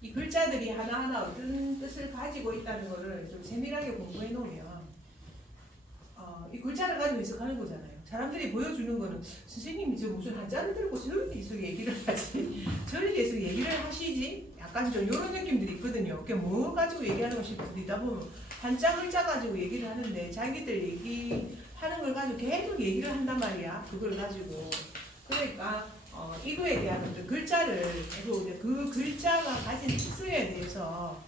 이 글자들이 하나하나 어떤 뜻을 가지고 있다는 것을 좀 세밀하게 공부해 놓으면 이 글자를 가지고 해석하는 거잖아요. 사람들이 보여주는 거는 선생님이 저 무슨 한자를 들고 저렇게 계속 얘기를 하지 저렇게 계속 얘기를 하시지 약간 좀 이런 느낌들이 있거든요. 그게 뭐 가지고 얘기하는 것이 있다 보면 한자 글자 가지고 얘기를 하는데 자기들 얘기하는 걸 가지고 계속 얘기를 한단 말이야. 그걸 가지고 그러니까 이거에 대한 어떤 글자를 계속 이제 그 글자가 가진 특성에 대해서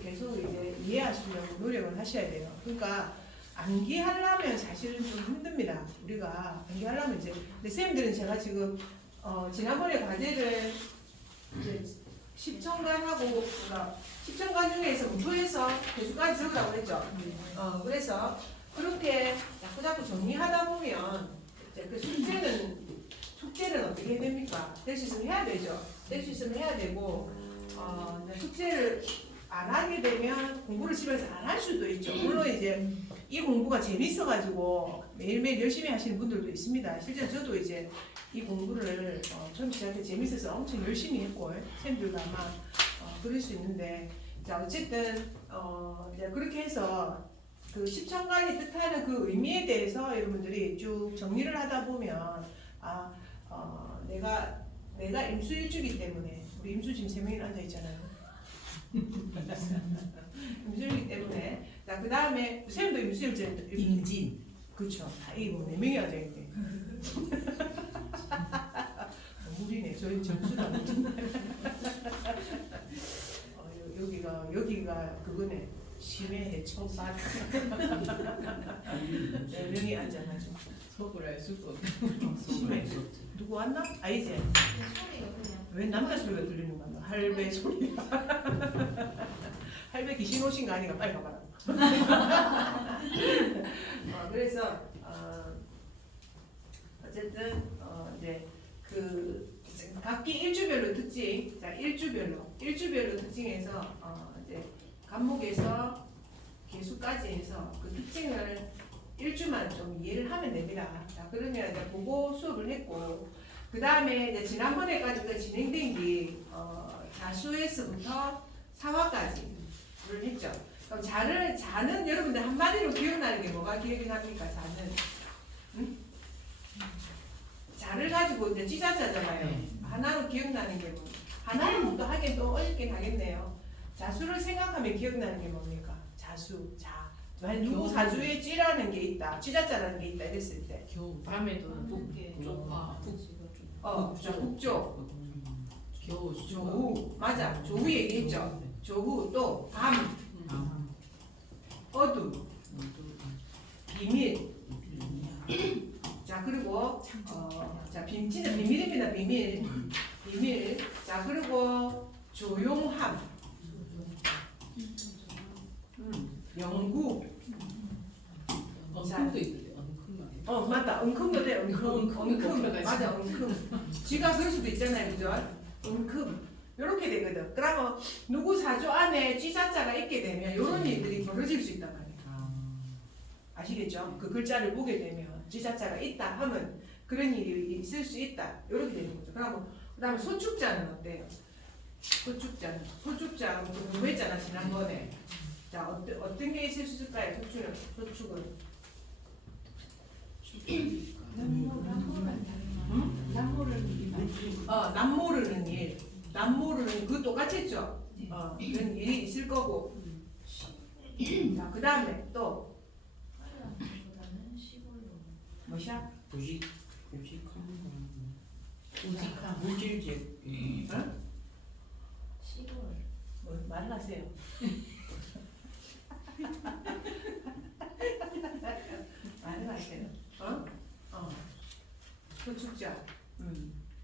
계속 이제 이해하시려고 노력을 하셔야 돼요. 그러니까 암기하려면 사실은 좀 힘듭니다. 우리가 암기하려면 이제 근데 선생님들은 제가 지금 지난번에 과제를 이제 10천간하고 그러니까 10천간 중에서 무표에서 개수까지 적으라고 했죠. 그래서 그렇게 자꾸 정리하다 보면 이제 그 숙제는 어떻게 해야 됩니까? 될 수 있으면 해야 되죠. 될 수 있으면 해야 되고 숙제를 안 하게 되면 공부를 집에서 안 할 수도 있죠. 물론 이제 이 공부가 재밌어가지고 매일매일 열심히 하시는 분들도 있습니다. 실제 저도 이제 이 공부를 처음 시작할 때 재밌어서 엄청 열심히 했고 쌤들도 아마 그럴 수 있는데 자 어쨌든 이제 그렇게 해서 그 십천간이 뜻하는 그 의미에 대해서 여러분들이 쭉 정리를 하다 보면 내가 임수일주기 때문에 우리 임수 지금 3명이 앉아 있잖아요. 임수일주기 때문에 자 그 다음에 쌤도 임수일주 임진. 그렇죠. 이거 4명이 앉아 있대. 무리네. 저희 점수다. 여기가 그거네. 심해 초반. 4명이 앉아가지고. 속을 알 수가 없네. 심해. 누구 왔나? 이제. 왜 남자 소리가 들리는 건가? 할배 소리가. 할배 귀신 오신 거 아니가? 빨리 가봐라. 그래서 어쨌든 이제 그 각기 일주별로 특징, 자 일주별로 특징에서 이제 간목에서 개수까지 해서 그 특징을 일주만 좀 이해를 하면 됩니다. 자 그러면 이제 보고 수업을 했고 그 다음에 이제 지난번에까지 진행된 게 자수에서부터 사화까지를 했죠. 그럼 자는 여러분들 한마디로 기억나는 게 뭐가 기억이 납니까? 자는 자를 가지고 이제 찌자자잖아요. 하나로 기억나는 게 뭐? 하나로부터 하긴 또 어렵긴 하겠네요. 자수를 생각하면 기억나는 게 뭡니까? 자수, 자. 만약 누구 사주에 찌라는 게 있다, 찌자자라는 게 있다 이랬을 때. 밤에도 북쪽. 겨우 조우, 맞아. 조우 얘기했죠. 조우 또 밤, 어둠, 비밀. 자 그리고 자 진짜 비밀입니다. 비밀. 자 그리고 조용함, 영구. 엉큼도 있던데. 엉큼만. 맞다. 엉큼도 돼. 엉큼. 맞아. 엉큼. 쥐가 그럴 수도 있잖아요, 그죠? 엉큼. 이렇게 되거든. 그러면 누구 사주 안에 쥐자자가 있게 되면 이런 일들이 벌어질 수 있단 말이에요. 아시겠죠? 그 글자를 보게 되면 쥐자자가 있다 하면 그런 일이 있을 수 있다. 이렇게 되는 거죠. 그다음에 소축자는 어때요? 소축자는 공부했잖아 지난번에. 자 어떤 게 있을 수 있을까요? 소축은 남모르는 일. 남모르는 그 똑같이 했죠. 그런 일이 있을 거고. 자 그 다음에 또 뭐야? 우직함. 물질적. 뭐 말을 하세요. 말을 하세요. 소축자.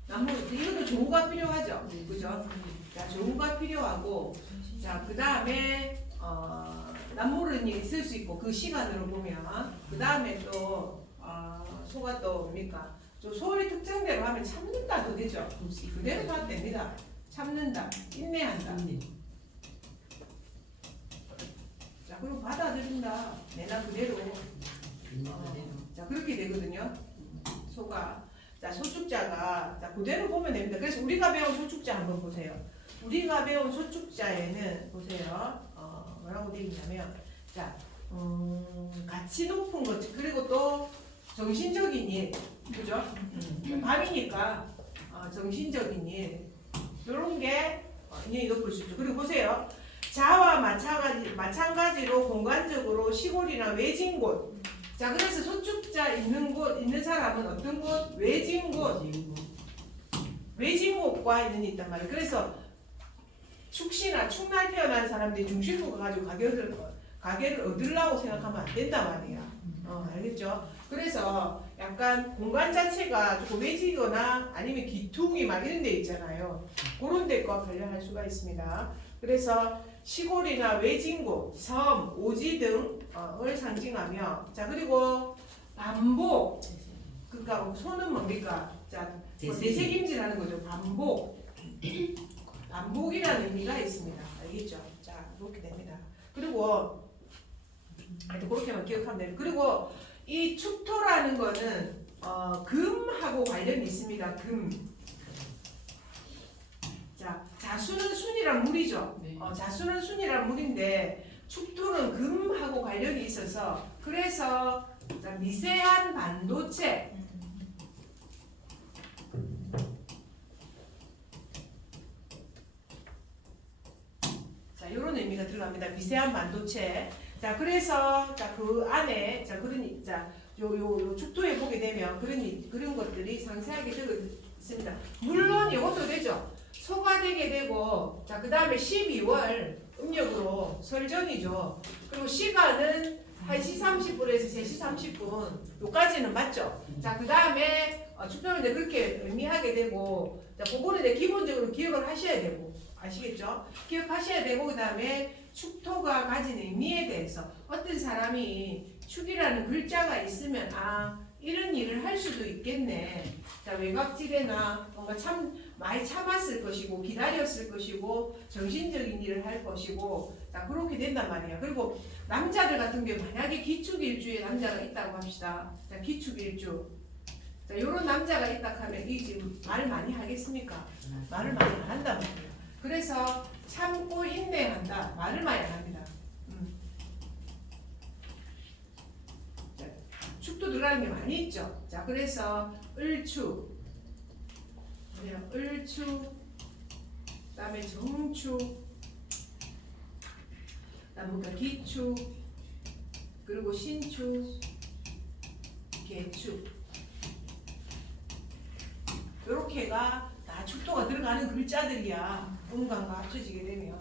나무 이것도 조우가 필요하죠. 그죠? 자 조우가 필요하고 자 그 다음에 남모르는 일이 있을 수 있고 그 시간으로 보면 그 다음에 또 소가 또 뭡니까? 저 소의 특징대로 하면 참는다도 되죠. 그대로 봐도 됩니다. 참는다, 인내한다. 자 그리고 받아들인다. 내나 그대로. 자 그렇게 되거든요. 소가 자 소축자가 자 그대로 보면 됩니다. 그래서 우리가 배운 소축자 한번 보세요. 우리가 배운 소축자에는 보세요. 뭐라고 되어 있냐면 자 가치 높은 것 그리고 또 정신적인 일 그죠? 밤이니까 정신적인 일 이런 게 인연이 높을 수 있죠. 그리고 보세요. 자와 마찬가지로 공간적으로 시골이나 외진 곳. 자 그래서 소축자 있는 사람은 어떤 곳? 외진 곳. 외진 곳과 인연이 있단 말이에요. 그래서 축시나 축날 태어난 사람들이 중심부가 가지고 가게를 얻으려고 생각하면 안 된단 말이야. 알겠죠? 그래서 약간 공간 자체가 조금 외지거나 아니면 기퉁이 막 이런 데 있잖아요. 그런 데과 관련할 수가 있습니다. 그래서 시골이나 외진 곳, 섬, 오지 등을 상징하며 자 그리고 반복 그러니까 소는 뭡니까? 자 되새김질하는 거죠. 반복이라는 의미가 있습니다. 알겠죠? 자 그렇게 됩니다. 그리고 그렇게만 기억하면 돼요. 그리고 이 축토라는 거는 금하고 관련이 있습니다. 금. 자 자수는 순이란 물이죠. 네. 자수는 순이란 물인데 축토는 금하고 관련이 있어서 그래서 자, 미세한 반도체 자 이런 의미가 들어갑니다. 미세한 반도체. 자 그래서 자 그 안에 자 그런 요 축토에 보게 되면 그런 것들이 상세하게 들어 있습니다. 물론 이것도 되죠. 소가 되게 되고 자 그다음에 12월 음력으로 설전이죠. 그리고 시간은 1시 30분에서 3시 30분 요까지는 맞죠. 자 그다음에 축토는 이제 그렇게 의미하게 되고 자 그거는 이제 기본적으로 기억을 하셔야 되고 아시겠죠? 기억하셔야 되고 그다음에 축토가 가진 의미에 대해서 어떤 사람이 축이라는 글자가 있으면 이런 일을 할 수도 있겠네. 자 외곽질에나 뭔가 참 많이 참았을 것이고 기다렸을 것이고 정신적인 일을 할 것이고 자 그렇게 된단 말이야. 그리고 남자들 같은 경우 만약에 기축일주에 남자가 있다고 합시다. 자 기축일주 자 요런 남자가 있다 하면 이 지금 말 많이 하겠습니까? 말을 많이 안 한단 말이야. 그래서 참고 인내한다. 말을 많이 안 합니다. 자, 축도 들어가는 게 많이 있죠. 자, 그래서 을축, 그다음에 정축, 그다음에 기축, 그리고 신축, 개축. 요렇게가 다 축도가 들어가는 글자들이야. 음간과 합쳐지게 되면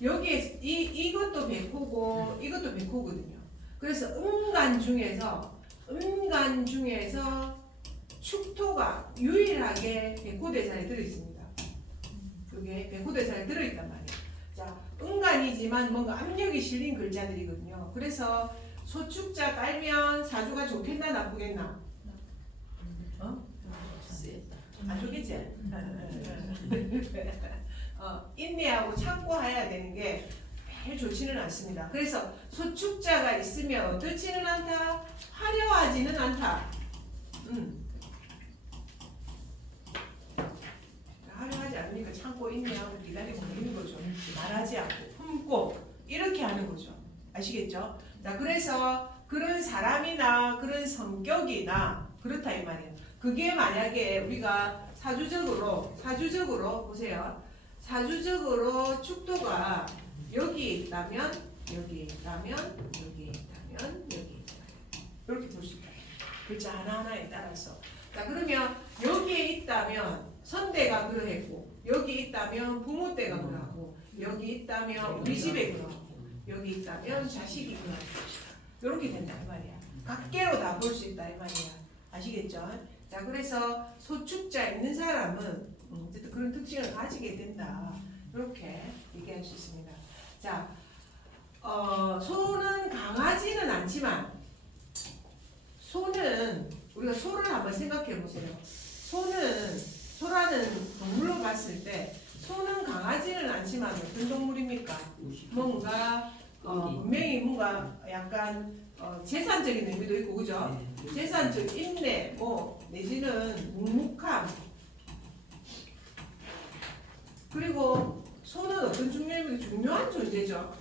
여기에 이것도 백호고 이것도 백호거든요. 그래서 음간 중에서 축토가 유일하게 백호대사에 들어있습니다. 그게 백호대사에 들어있단 말이에요. 자, 음간이지만 뭔가 압력이 실린 글자들이거든요. 그래서 소축자 깔면 사주가 좋겠나 나쁘겠나? 안 좋겠지? 인내하고 참고 해야 되는 게 매일 좋지는 않습니다. 그래서 소축자가 있으면 어떻지는 않다? 화려하지는 않다. 화려하지 않으니까 참고 인내하고 기다리고 있는 거죠. 말하지 않고 품고 이렇게 하는 거죠. 아시겠죠? 자, 그래서 그런 사람이나 그런 성격이나 그렇다 이 말이에요. 그게 만약에 우리가 사주적으로 보세요. 사주적으로 축토가 여기 있다면 이렇게 볼 수 있다. 글자 하나하나에 따라서. 자 그러면 여기에 있다면 선대가 그러했고 여기 있다면 부모 때가 그러하고 여기 있다면 우리 집에 그러하고 여기 있다면 자식이 그러할 것이다. 이렇게 된다 이 말이야. 각계로 다 볼 수 있다 이 말이야. 아시겠죠? 자 그래서 소축자 있는 사람은 어쨌든 그런 특징을 가지게 된다. 이렇게 얘기할 수 있습니다. 자, 소는 강하지는 않지만 소는 우리가 소를 한번 생각해 보세요. 소라는 동물로 봤을 때 소는 강하지는 않지만 어떤 동물입니까? 뭔가 분명히 뭔가 약간 재산적인 의미도 있고 그죠? 재산적 인내 내지는 묵묵함 그리고 어떤 중요한 존재죠.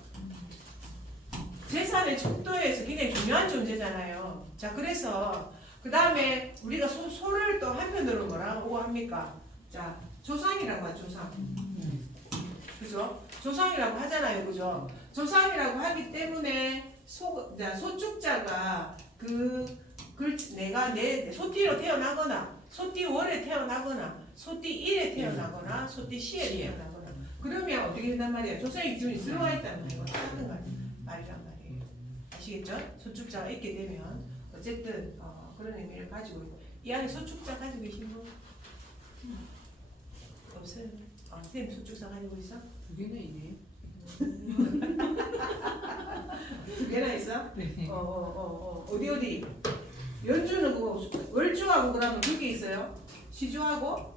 재산의 척도에서 굉장히 중요한 존재잖아요. 자, 그래서 그 다음에 우리가 소를 또 한편으로 뭐라고 합니까? 자, 조상이라고 하죠. 조상. 그죠? 조상이라고 하잖아요. 그죠? 조상이라고 하기 때문에 소축자가 내가 내 소띠로 태어나거나 소띠월에 태어나거나 소띠일에 태어나거나 소띠시에 태어나거나 그러면 어떻게 된단 말이에요? 조상의 기준이 들어와 있다는 거 똑같은 말이란 말이에요. 아시겠죠? 소축자가 있게 되면 어쨌든 그런 의미를 가지고 있고 이 안에 소축자 가지고 계신 분? 없어요. 선생님 소축자 가지고 있어? 두 개나 있네. 두 개나 있어? 네. 어디? 연주는 그거 월주하고 그러면 그게 있어요? 시주하고?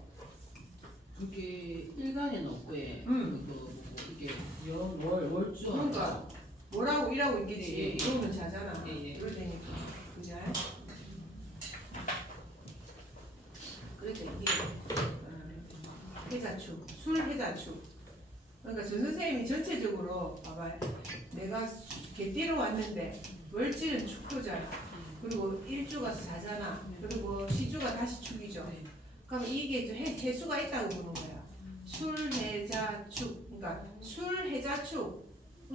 그게 일간에는 없고에 이게 월주. 그러니까 뭐라고 일하고 있겠지. 예, 예. 이러면 자잖아. 예, 예. 이럴 테니까. 그죠? 그러니까 이게 해자축, 술해자축. 그러니까 전 선생님이 전체적으로 봐봐요. 내가 개띠로 왔는데 월지는 축토잖아. 그리고 일주가 자잖아. 그리고 시주가 다시 축이죠. 네. 그럼 이게 해수가 있다고 보는 거야. 술해자축. 그러니까 술해자축.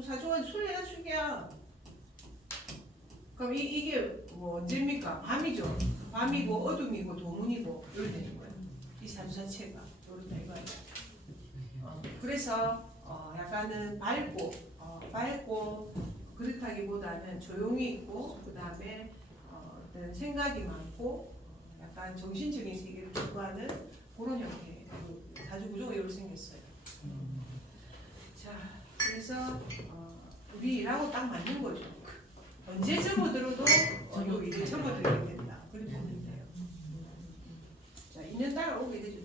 사주가 술해자축이야. 그럼 이게 뭐 언제입니까? 밤이죠. 밤이고 어둠이고 도문이고 이렇게 되는 거야. 이 사주 자체가 이렇다 이거야. 그래서 약간은 밝고 그렇다기보다는 조용히 있고 그 다음에 어떤 생각이 많고 약간 정신적인 세계를 추구하는 그런 형태의 사주 구조가 이렇게 생겼어요. 자, 그래서 우리 일하고 딱 맞는 거죠. 언제 접어들어도 요 일에 접어들게 된다. 그렇게 보면 돼요. 자, 있는 따라 오게 되죠.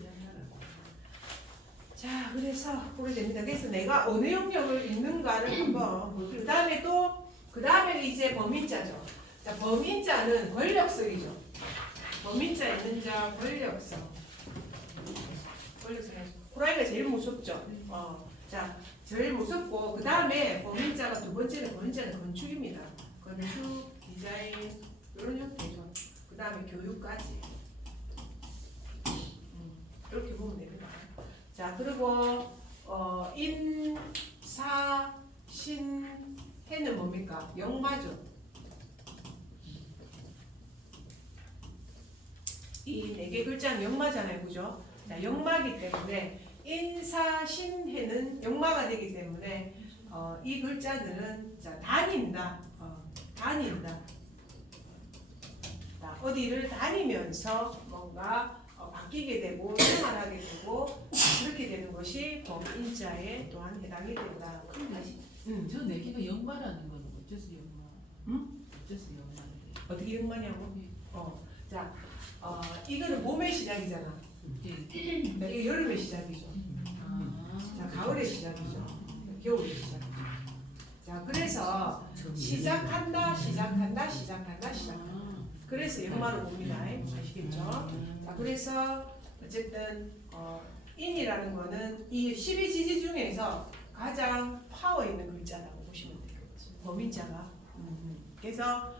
자, 그래서 그렇게 됩니다. 그래서 내가 어느 영역을 읽는가를 한번 볼게요. 그 다음에 이제 범인자죠. 자, 범인자는 권력성이죠. 범인자 있는 자 권력성. 호랑이가 제일 무섭죠. 자, 제일 무섭고 그 다음에 범인자가 두 번째는 범인자는 건축입니다. 건축, 디자인 이런 형태죠. 그 다음에 교육까지. 이렇게 보면 됩니다. 자, 그리고 인, 사, 신, 해는 뭡니까? 역마죠. 이 네 개 글자는 역마잖아요, 그죠? 자, 역마기 때문에 인, 사, 신, 해는 역마가 되기 때문에 이 글자들은 자, 다닌다. 다닌다. 자, 어디를 다니면서 뭔가 바뀌게 되고 생활하게 되고 그렇게 되는 것이 범인자에 또한 해당이 된다. 저 네 개가 연마라는 건 어째서 연마? 어째서 연마인데? 어떻게 역마냐고? 자, 이거는 봄의 시작이잖아. 이게 여름의 시작이죠. 자, 가을의 시작이죠. 겨울의 시작이죠. 자, 그래서 시작한다. 그래서 역마로 봅니다. 아시겠죠? 자, 그래서 어쨌든 인이라는 거는 이 12지지 중에서 가장 파워 있는 글자라고 보시면 돼요. 범인자가. 그래서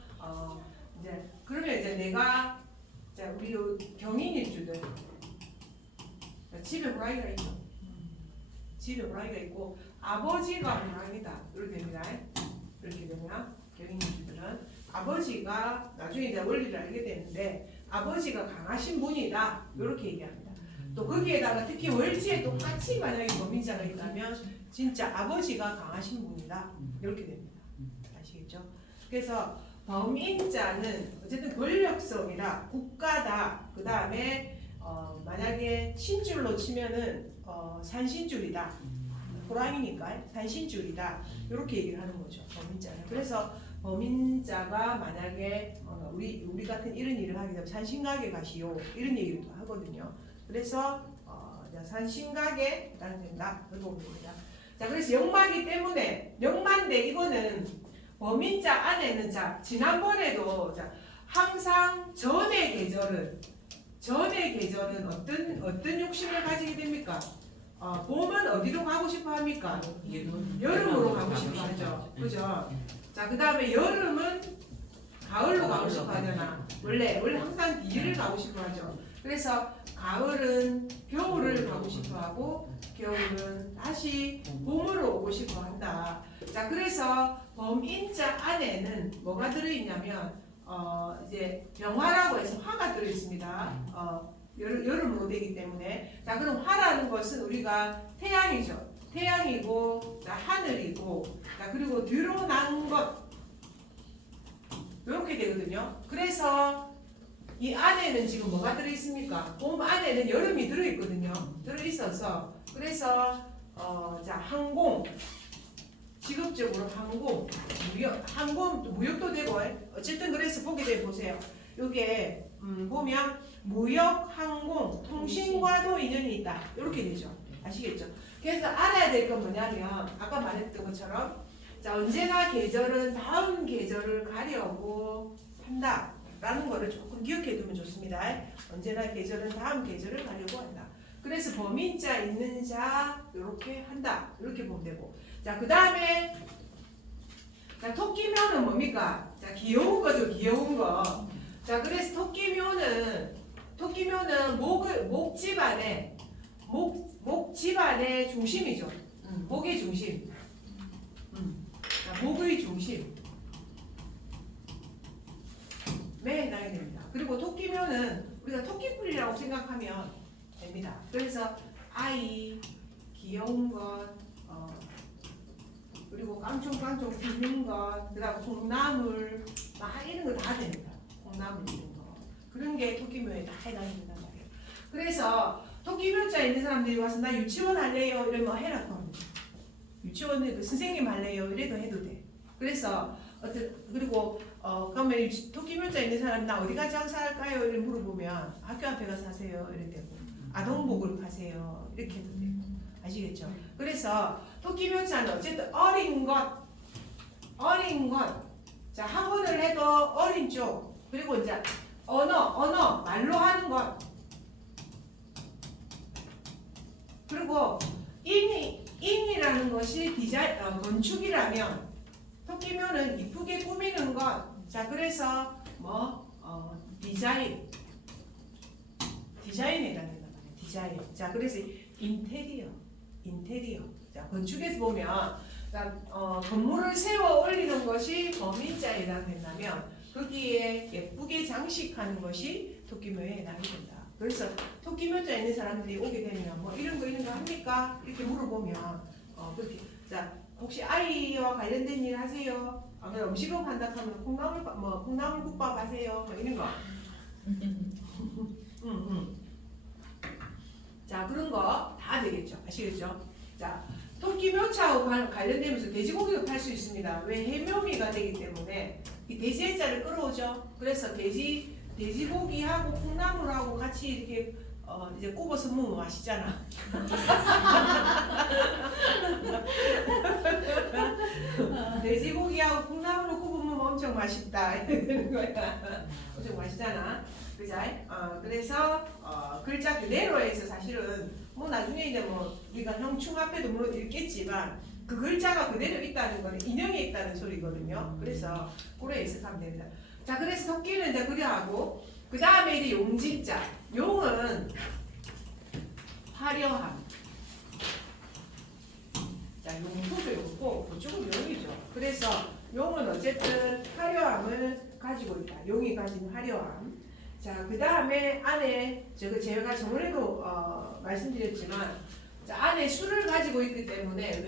이제 그러면 이제 내가 자, 우리 경인일주들 집에 호랑이가 있죠. 집에 호랑이가 있고 아버지가 호랑이다. 이렇게 됩니다. 이렇게 되면 경인일주들은 아버지가 나중에 이제 원리를 알게 되는데 아버지가 강하신 분이다. 이렇게 얘기합니다. 또 거기에다가 특히 월지에 똑같이 만약에 범인자가 있다면 진짜 아버지가 강하신 분이다. 이렇게 됩니다. 아시겠죠? 그래서 범인자는 어쨌든 권력성이다, 국가다. 그 다음에 만약에 신줄로 치면은 산신줄이다. 호랑이니까 산신줄이다. 이렇게 얘기를 하는 거죠. 범인자는. 그래서 범인자가 만약에 우리 같은 이런 일을 하게 되면 산신각에 가시오 이런 얘기를 또 하거든요. 그래서 산신각에 해당된다. 그렇게 봅니다. 자, 그래서 역마기 때문에 역마인데 이거는 범인자 안에는 자 지난번에도 자 항상 전의 계절은 어떤 욕심을 가지게 됩니까? 봄은 어디로 가고 싶어 합니까? 여름으로 가고 싶어 하죠. 그죠? 자, 그 다음에 여름은 가을로 가고 싶어 하잖아. 원래 항상 뒤를 가고 싶어 하죠. 그래서 가을은 겨울을 가고 싶어 하고 겨울은 다시 봄으로 오고 싶어 한다. 자, 그래서 범인자 안에는 뭐가 들어있냐면 이제 병화라고 해서 화가 들어있습니다. 여름으로 되기 때문에. 자, 그럼 화라는 것은 우리가 태양이죠. 태양이고, 자, 하늘이고, 자, 그리고 드러난 것. 이렇게 되거든요. 그래서 이 안에는 지금 뭐가 들어있습니까? 봄 안에는 여름이 들어있거든요. 들어있어서. 그래서, 자, 항공. 직업적으로 항공, 무역도 되고, 어쨌든 그래서 보게 돼 보세요. 요게, 보면, 무역, 항공, 통신과도 인연이 있다. 이렇게 되죠. 아시겠죠? 그래서 알아야 될 건 뭐냐면 아까 말했던 것처럼 자, 언제나 계절은 다음 계절을 가려고 한다 라는 거를 조금 기억해 두면 좋습니다. 언제나 계절은 다음 계절을 가려고 한다. 그래서 범인자 있는 자 이렇게 한다. 이렇게 보면 되고. 자, 그 다음에 자, 토끼묘는 뭡니까? 자, 귀여운 거죠. 귀여운 거. 자, 그래서 토끼묘는 목 집안의 중심이죠. 목의 중심. 자, 목의 중심에 해당이 됩니다. 그리고 토끼묘는 우리가 토끼풀이라고 생각하면 됩니다. 그래서 아이, 귀여운 것, 그리고 깡총깡총 피는 것, 그다음 콩나물, 막 이런 거 다 됩니다. 콩나물 이런 거. 그런 게 토끼묘에 다 해당이 된단 말이에요. 그래서 토끼묘자 있는 사람들이 와서 나 유치원 할래요 이러면 해라고 합니다. 유치원에 그 선생님 할래요 이래도 해도 돼. 그래서 그리고 그러면 토끼묘자 있는 사람 나 어디 가서 장사할까요? 이렇게 물어보면 학교 앞에 가서 하세요 이렇게 되고 아동복을 파세요 이렇게 해도 돼요. 아시겠죠? 그래서 토끼묘자는 어쨌든 어린 것, 자, 학원을 해도 어린 쪽, 그리고 이제 언어, 말로 하는 것, 그리고 인이라는 것이 건축이라면 토끼묘는 이쁘게 꾸미는 것, 자, 그래서 디자인에 해당된단 말이에요. 디자인. 자, 그래서 인테리어. 자, 건축에서 보면 건물을 세워 올리는 것이 범인자에 해당된다면 거기에 예쁘게 장식하는 것이 토끼묘에 해당이 된다. 그래서 토끼묘자 있는 사람들이 오게 되면 뭐 이런 거 합니까? 이렇게 물어보면 그렇게 자, 혹시 아이와 관련된 일 하세요? 그럼 음식업 한다 하면 콩나물국밥 하세요? 뭐 이런 거. 자, 그런 거 다 되겠죠. 아시겠죠? 자, 토끼묘차하고 관련되면서 돼지고기도 팔 수 있습니다. 왜? 해묘미가 되기 때문에 이 돼지해자를 끌어오죠. 그래서 돼지고기하고 콩나물하고 같이 이렇게 이제 굽어서 먹으면 맛있잖아. 돼지고기하고 콩나물로 굽으면 엄청 맛있다 이러는 거야. 엄청 맛있잖아. 그자? 그래서 글자 그대로 해서 사실은 뭐 나중에 이제 뭐 우리가 형충 앞에도 물론 읽겠지만 그 글자가 그대로 있다는 거는 인형에 있다는 소리거든요. 그래서 그래 해석하면 됩니다. 자, 그래서 토끼는 이제 그래 하고 그 다음에 이제 용진자. 용은 화려함. 자, 용토도 용고 그쪽은 용이죠. 그래서 용은 어쨌든 화려함을 가지고 있다. 용이 가진 화려함. 자, 그 다음에 안에 제가 저번에도 말씀드렸지만 자, 안에 수를 가지고 있기 때문에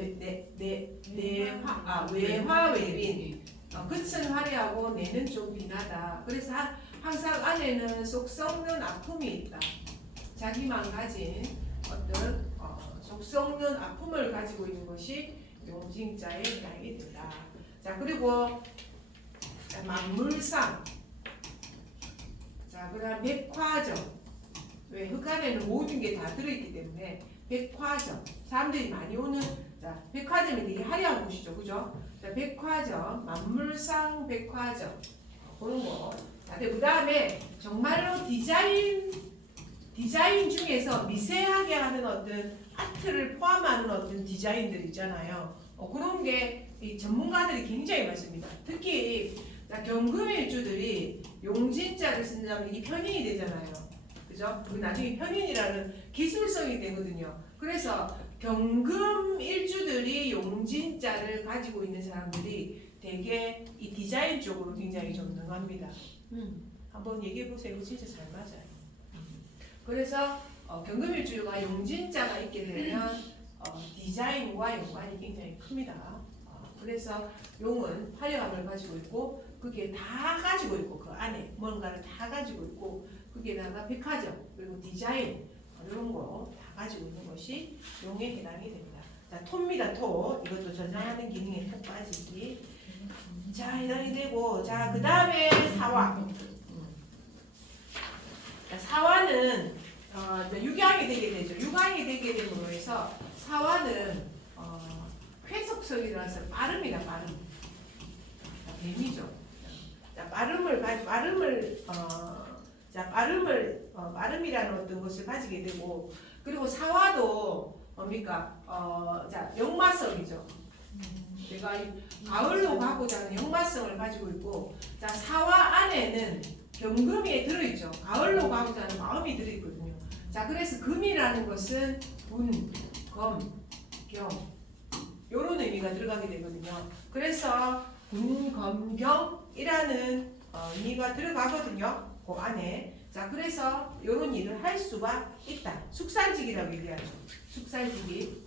외화 외빈 끝은 화려하고 내는 좀 빈하다. 그래서 항상 안에는 속 썩는 아픔이 있다. 자기만 가진 어떤 속 썩는 아픔을 가지고 있는 것이 용징자에 해당이 된다. 자, 그리고 만물상. 자, 그다음 백화점. 왜? 흑안에는 모든 게 다 들어있기 때문에 백화점. 사람들이 많이 오는 자, 백화점이 되게 화려한 곳이죠, 그죠? 자, 백화점, 만물상 백화점 그런 거. 자, 그 다음에 정말로 디자인 중에서 미세하게 하는 어떤 아트를 포함하는 어떤 디자인들 있잖아요. 그런 게 이 전문가들이 굉장히 많습니다. 특히 자, 경금일주들이 용진자를 쓴다면 이게 편인이 되잖아요. 그죠? 그 나중에 편인이라는 기술성이 되거든요. 그래서 경금일주들이 용진자를 가지고 있는 사람들이 되게 이 디자인 쪽으로 굉장히 좀 능합니다. 한번 얘기해 보세요. 이거 진짜 잘 맞아요. 그래서 경금일주가 용진자가 있게 되면 디자인과 연관이 굉장히 큽니다. 그래서 용은 화려함을 가지고 있고 그게 다 가지고 있고 그 안에 뭔가를 다 가지고 있고 거기에다가 백화점 그리고 디자인 이런 거 다 가지고 있는 것이 용에 해당이 됩니다. 자, 토입니다. 토. 이것도 저장하는 기능에 톡 빠지기. 자, 해당이 되고 자, 그 다음에 사화. 자, 사화는 육양이 되게 되죠. 육양이 되게 됨으로 해서 사화는 쾌속성이라서 빠름이다. 빠름. 자, 뱀이죠. 자, 빠름이라는 어떤 것을 가지게 되고 그리고 사화도 뭡니까? 자, 역마성이죠. 내가 가을로 가고자 하는 역마성을 가지고 있고 자, 사화 안에는 경금이 들어있죠. 가을로 가고자 하는 마음이 들어있거든요. 자, 그래서 금이라는 것은 분, 검, 경 요런 의미가 들어가게 되거든요. 그래서 분, 검, 경이라는 의미가 들어가거든요. 그 안에. 자, 그래서 요런 일을 할 수가 있다. 숙살직이라고 얘기하죠. 숙살직이.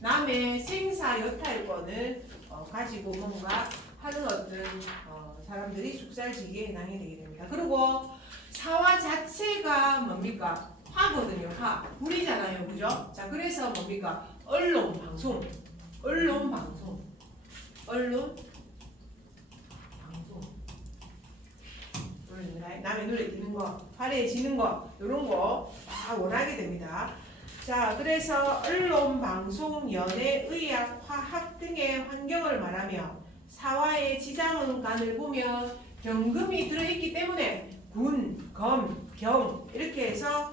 남의 생사 여탈권을 가지고 뭔가 하는 어떤 사람들이 숙살직에 해당이 되게 됩니다. 그리고 사화 자체가 뭡니까? 화거든요. 화. 불이잖아요. 그죠? 자, 그래서 뭡니까? 언론 방송. 남의 눈에 띄는 거, 화려해지는 거, 이런 거 다 원하게 됩니다. 자, 그래서 언론, 방송, 연예, 의학, 화학 등의 환경을 말하며 사화의 지장간을 보면 경금이 들어있기 때문에 군, 검, 경 이렇게 해서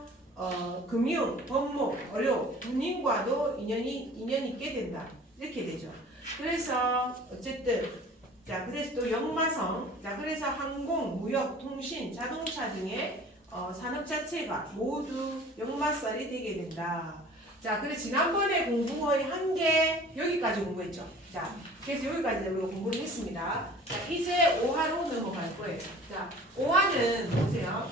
금융, 법무, 의료, 군인과도 인연이 있게 된다. 이렇게 되죠. 그래서 어쨌든 자, 그래서 또 역마성. 자, 그래서 항공, 무역, 통신, 자동차 등의 산업 자체가 모두 역마살이 되게 된다. 자, 그래서 지난번에 공부의 한계 여기까지 공부했죠. 자, 그래서 여기까지 우리가 공부를 했습니다. 자, 이제 5화로 넘어갈 거예요. 자, 5화는 보세요.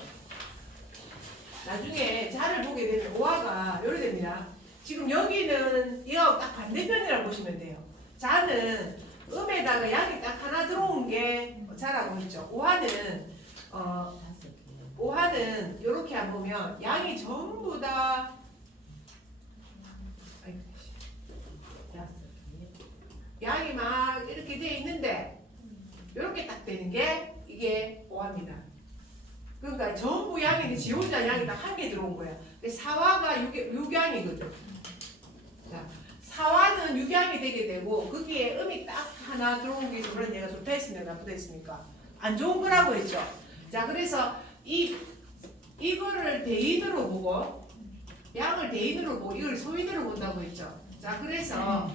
나중에 자를 보게 되면 5화가 요래 됩니다. 지금 여기는 이거 딱 반대편이라고 보시면 돼요. 자는 음에다가 양이 딱 하나 들어온 게 자라고 했죠. 5화는 이렇게 안 보면 양이 전부 다 양이 막 이렇게 돼 있는데 이렇게 딱 되는 게 이게 5화입니다. 그러니까 전부 양이 지 혼자 양이 딱 한 개 들어온 거야. 사화가 육양이거든. 자, 사화는 육양이 되게 되고 거기에 음이 딱 하나 들어온 게 있어. 그런 얘가 좋다 했습니까? 나쁘다 했습니까? 안 좋은 거라고 했죠. 자, 그래서 이거를 대인으로 보고 양을 대인으로 보고 이걸 소인으로 본다고 했죠. 자, 그래서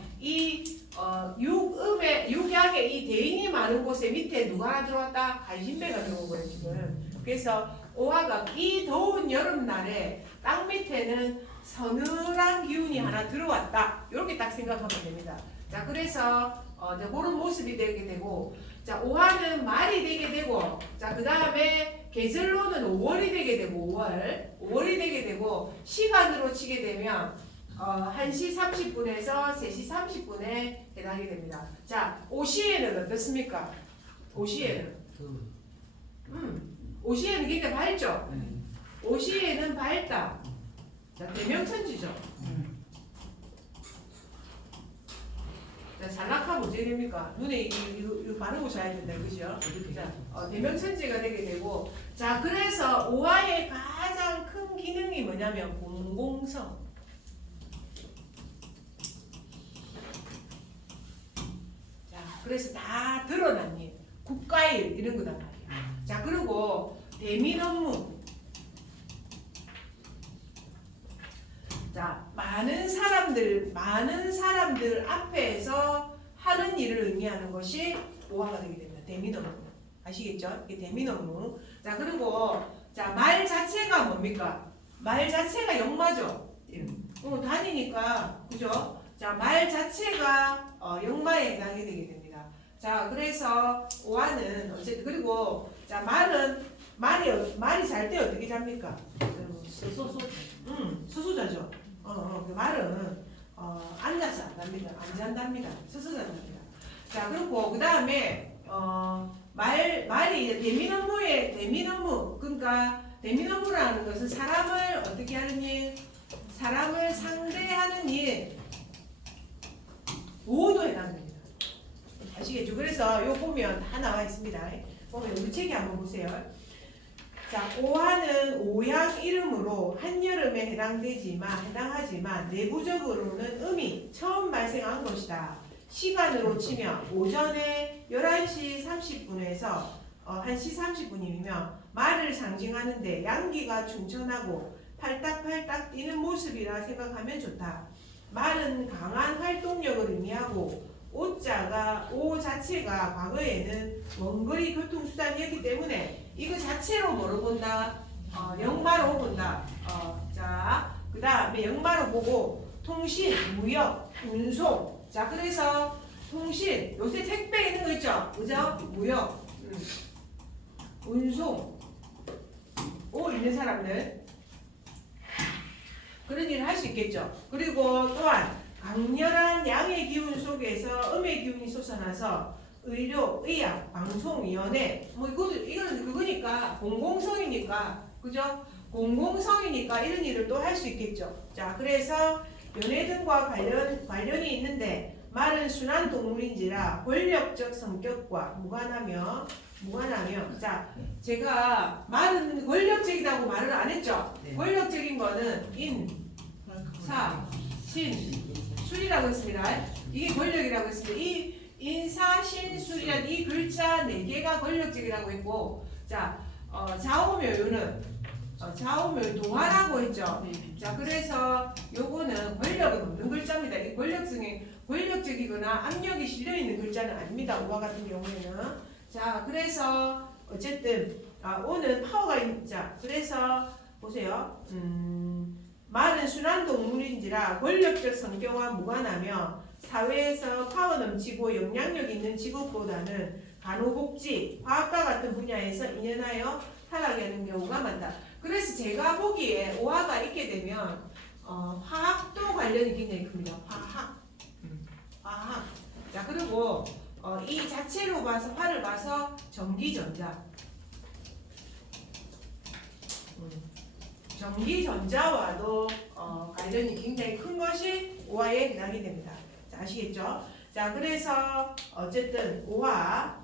육양에 이 대인이 많은 곳에 밑에 누가 하나 들어왔다? 간신배가 들어온 거예요, 지금. 그래서 오화가 이 더운 여름날에 땅 밑에는 서늘한 기운이 하나 들어왔다. 이렇게 딱 생각하면 됩니다. 자, 그래서 그런 모습이 되게 되고, 자, 5화는 말이 되게 되고, 자, 그 다음에 계절로는 5월이 되게 되고, 5월이 되게 되고, 시간으로 치게 되면 1시 30분에서 3시 30분에 해당이 됩니다. 자, 오시에는 어떻습니까? 오시에는 오시에는 굉장히 밝죠? 오시에는 밝다. 자, 대명천지죠. 자, 잘락하면 어떻게 됩니까? 눈에 이거 바르고 자야 된다, 그죠? 자, 대명천지가 되게 되고, 자, 그래서 오화의 가장 큰 기능이 뭐냐면 공공성. 자, 그래서 다 드러난 일, 국가일 이런 거단 말이야. 자, 그리고 대민 업무. 자, 많은 사람들 앞에서 하는 일을 의미하는 것이 오화가 되게 됩니다. 대민 업무. 아시겠죠? 이게 대민 업무. 자, 그리고 자, 말 자체가 뭡니까? 말 자체가 역마죠. 다니니까 그죠? 자, 말 자체가 역마에 해당이 되게 됩니다. 자, 그래서 오화는 어쨌든 그리고 자, 말이 잘 때 어떻게 잡니까? 서소자죠. 그 말은 앉아서 안 합니다. 안 잔답니다. 서서 잔답니다. 자, 그리고 그 다음에 말이 이제 대민 업무 그러니까 대민 업무라는 것은 사람을 어떻게 하는 일, 사람을 상대하는 일 모두 해당됩니다. 아시겠죠? 그래서 요 보면 다 나와 있습니다. 보면 우리 책에 한번 보세요. 자, 오화는 오양 이름으로 한여름에 해당하지만 내부적으로는 음이 처음 발생한 것이다. 시간으로 치면 오전에 11시 30분에서 1시 30분이며 말을 상징하는데 양기가 충천하고 팔딱팔딱 뛰는 모습이라 생각하면 좋다. 말은 강한 활동력을 의미하고 오 자체가 과거에는 원거리 교통수단이었기 때문에 이거 자체로 뭐로 본다? 역마로 본다. 자, 그 다음에 역마로 보고 통신, 무역, 운송. 자, 그래서 통신, 요새 택배 있는 거 있죠? 그죠? 무역, 운송. 오 있는 사람들. 그런 일을 할 수 있겠죠. 그리고 또한 강렬한 양의 기운 속에서 음의 기운이 솟아나서 의료, 의학, 방송, 연예 뭐 이거는 그거니까 공공성이니까 그죠? 공공성이니까 이런 일을 또 할 수 있겠죠. 자, 그래서 연예 등과 관련이 있는데 말은 순한 동물인지라 권력적 성격과 무관하며 자, 제가 말은 권력적이라고 말을 안 했죠. 네. 권력적인 거는 인, 사, 신, 술이라고 했습니다. 이게 권력이라고 했습니다. 이 인사, 신, 술이란 이 글자 4개가 권력적이라고 했고, 자, 좌우묘유는 좌우묘유 동화라고 했죠. 자, 그래서 요거는 권력은 없는 글자입니다. 이 권력적이거나 압력이 실려 있는 글자는 아닙니다. 우화 같은 경우에는. 자, 그래서 어쨌든 오는 파워가 있는 자, 그래서 보세요. 말은 순한 동물인지라 권력적 성격과 무관하며 사회에서 파워 넘치고 영향력 있는 직업보다는 간호복지, 과학과 같은 분야에서 인연하여 살아가는 경우가 많다. 그래서 제가 보기에 오화가 있게 되면 화학도 관련이 굉장히 큽니다. 화학. 자, 그리고 이 자체로 봐서 화를 봐서 전기전자. 전기전자와도 관련이 굉장히 큰 것이 오화에 해당이 됩니다. 자, 아시겠죠? 자, 그래서 어쨌든 오화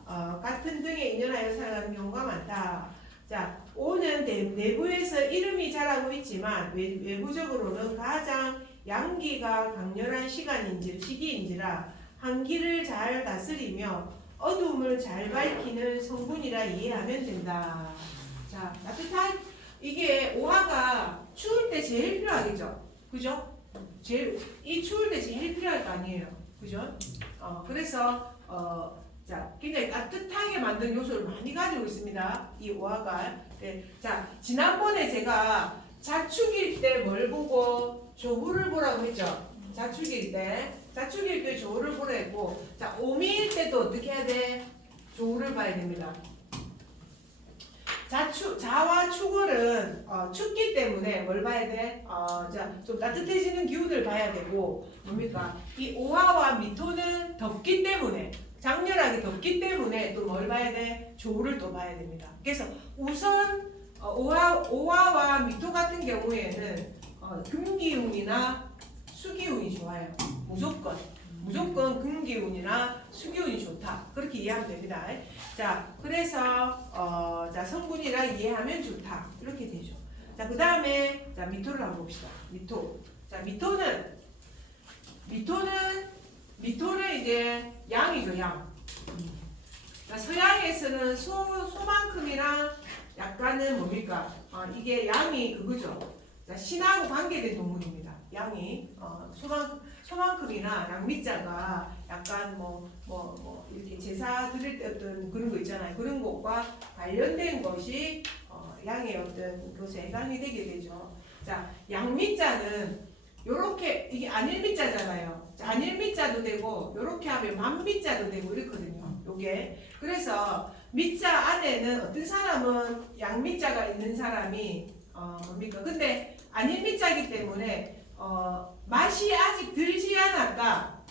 같은 등에 인연하여 살아가는 경우가 많다. 자, 오는 내부에서 이름이 자라고 있지만 외부적으로는 가장 양기가 강렬한 시기인지라 한기를 잘 다스리며 어둠을 잘 밝히는 성분이라 이해하면 된다. 자, 따뜻한 이게 오화가 추울 때 제일 필요하겠죠. 그죠? 이 추울 때 제일 필요할 거 아니에요. 그죠? 그래서 자, 굉장히 따뜻하게 만든 요소를 많이 가지고 있습니다. 이 오화가. 네. 자, 지난번에 제가 자축일 때 뭘 보고 조후를 보라고 했죠. 자축일 때 조후를 보라 했고, 자, 오미일 때도 어떻게 해야 돼? 조후를 봐야 됩니다. 자와 축월은 춥기 때문에 뭘 봐야 돼? 자, 좀 따뜻해지는 기운을 봐야 되고, 뭡니까? 이 오화와 미토는 덥기 때문에, 장렬하게 덥기 때문에 또 뭘 봐야 돼? 조를 또 봐야 됩니다. 그래서 우선 오화와 미토 같은 경우에는 금기운이나 수기운이 좋아요. 무조건 금기운이나 수기운이 좋다. 그렇게 이해하면 됩니다. 자, 그래서 자, 성분이라 이해하면 좋다. 이렇게 되죠. 자, 그 다음에 자, 미토를 한번 봅시다. 자, 미토는 이제 양이죠, 양. 자, 서양에서는 소만큼이랑 약간은 뭡니까? 이게 양이 그거죠. 자, 신하고 관계된 동물입니다. 양이 소만큼이나 양미자가 약간 이렇게 제사 드릴 때 어떤 그런 거 있잖아요. 그런 것과 관련된 것이 양의 어떤 것에 해당이 되게 되죠. 자, 양미자는 요렇게 이게 안일미자잖아요. 자, 안일미자도 되고 요렇게 하면 만미자도 되고 이렇거든요. 요게 그래서 미자 안에는 어떤 사람은 양미자가 있는 사람이 뭡니까? 근데 안일미자이기 때문에 맛이 아직 들지 않았다.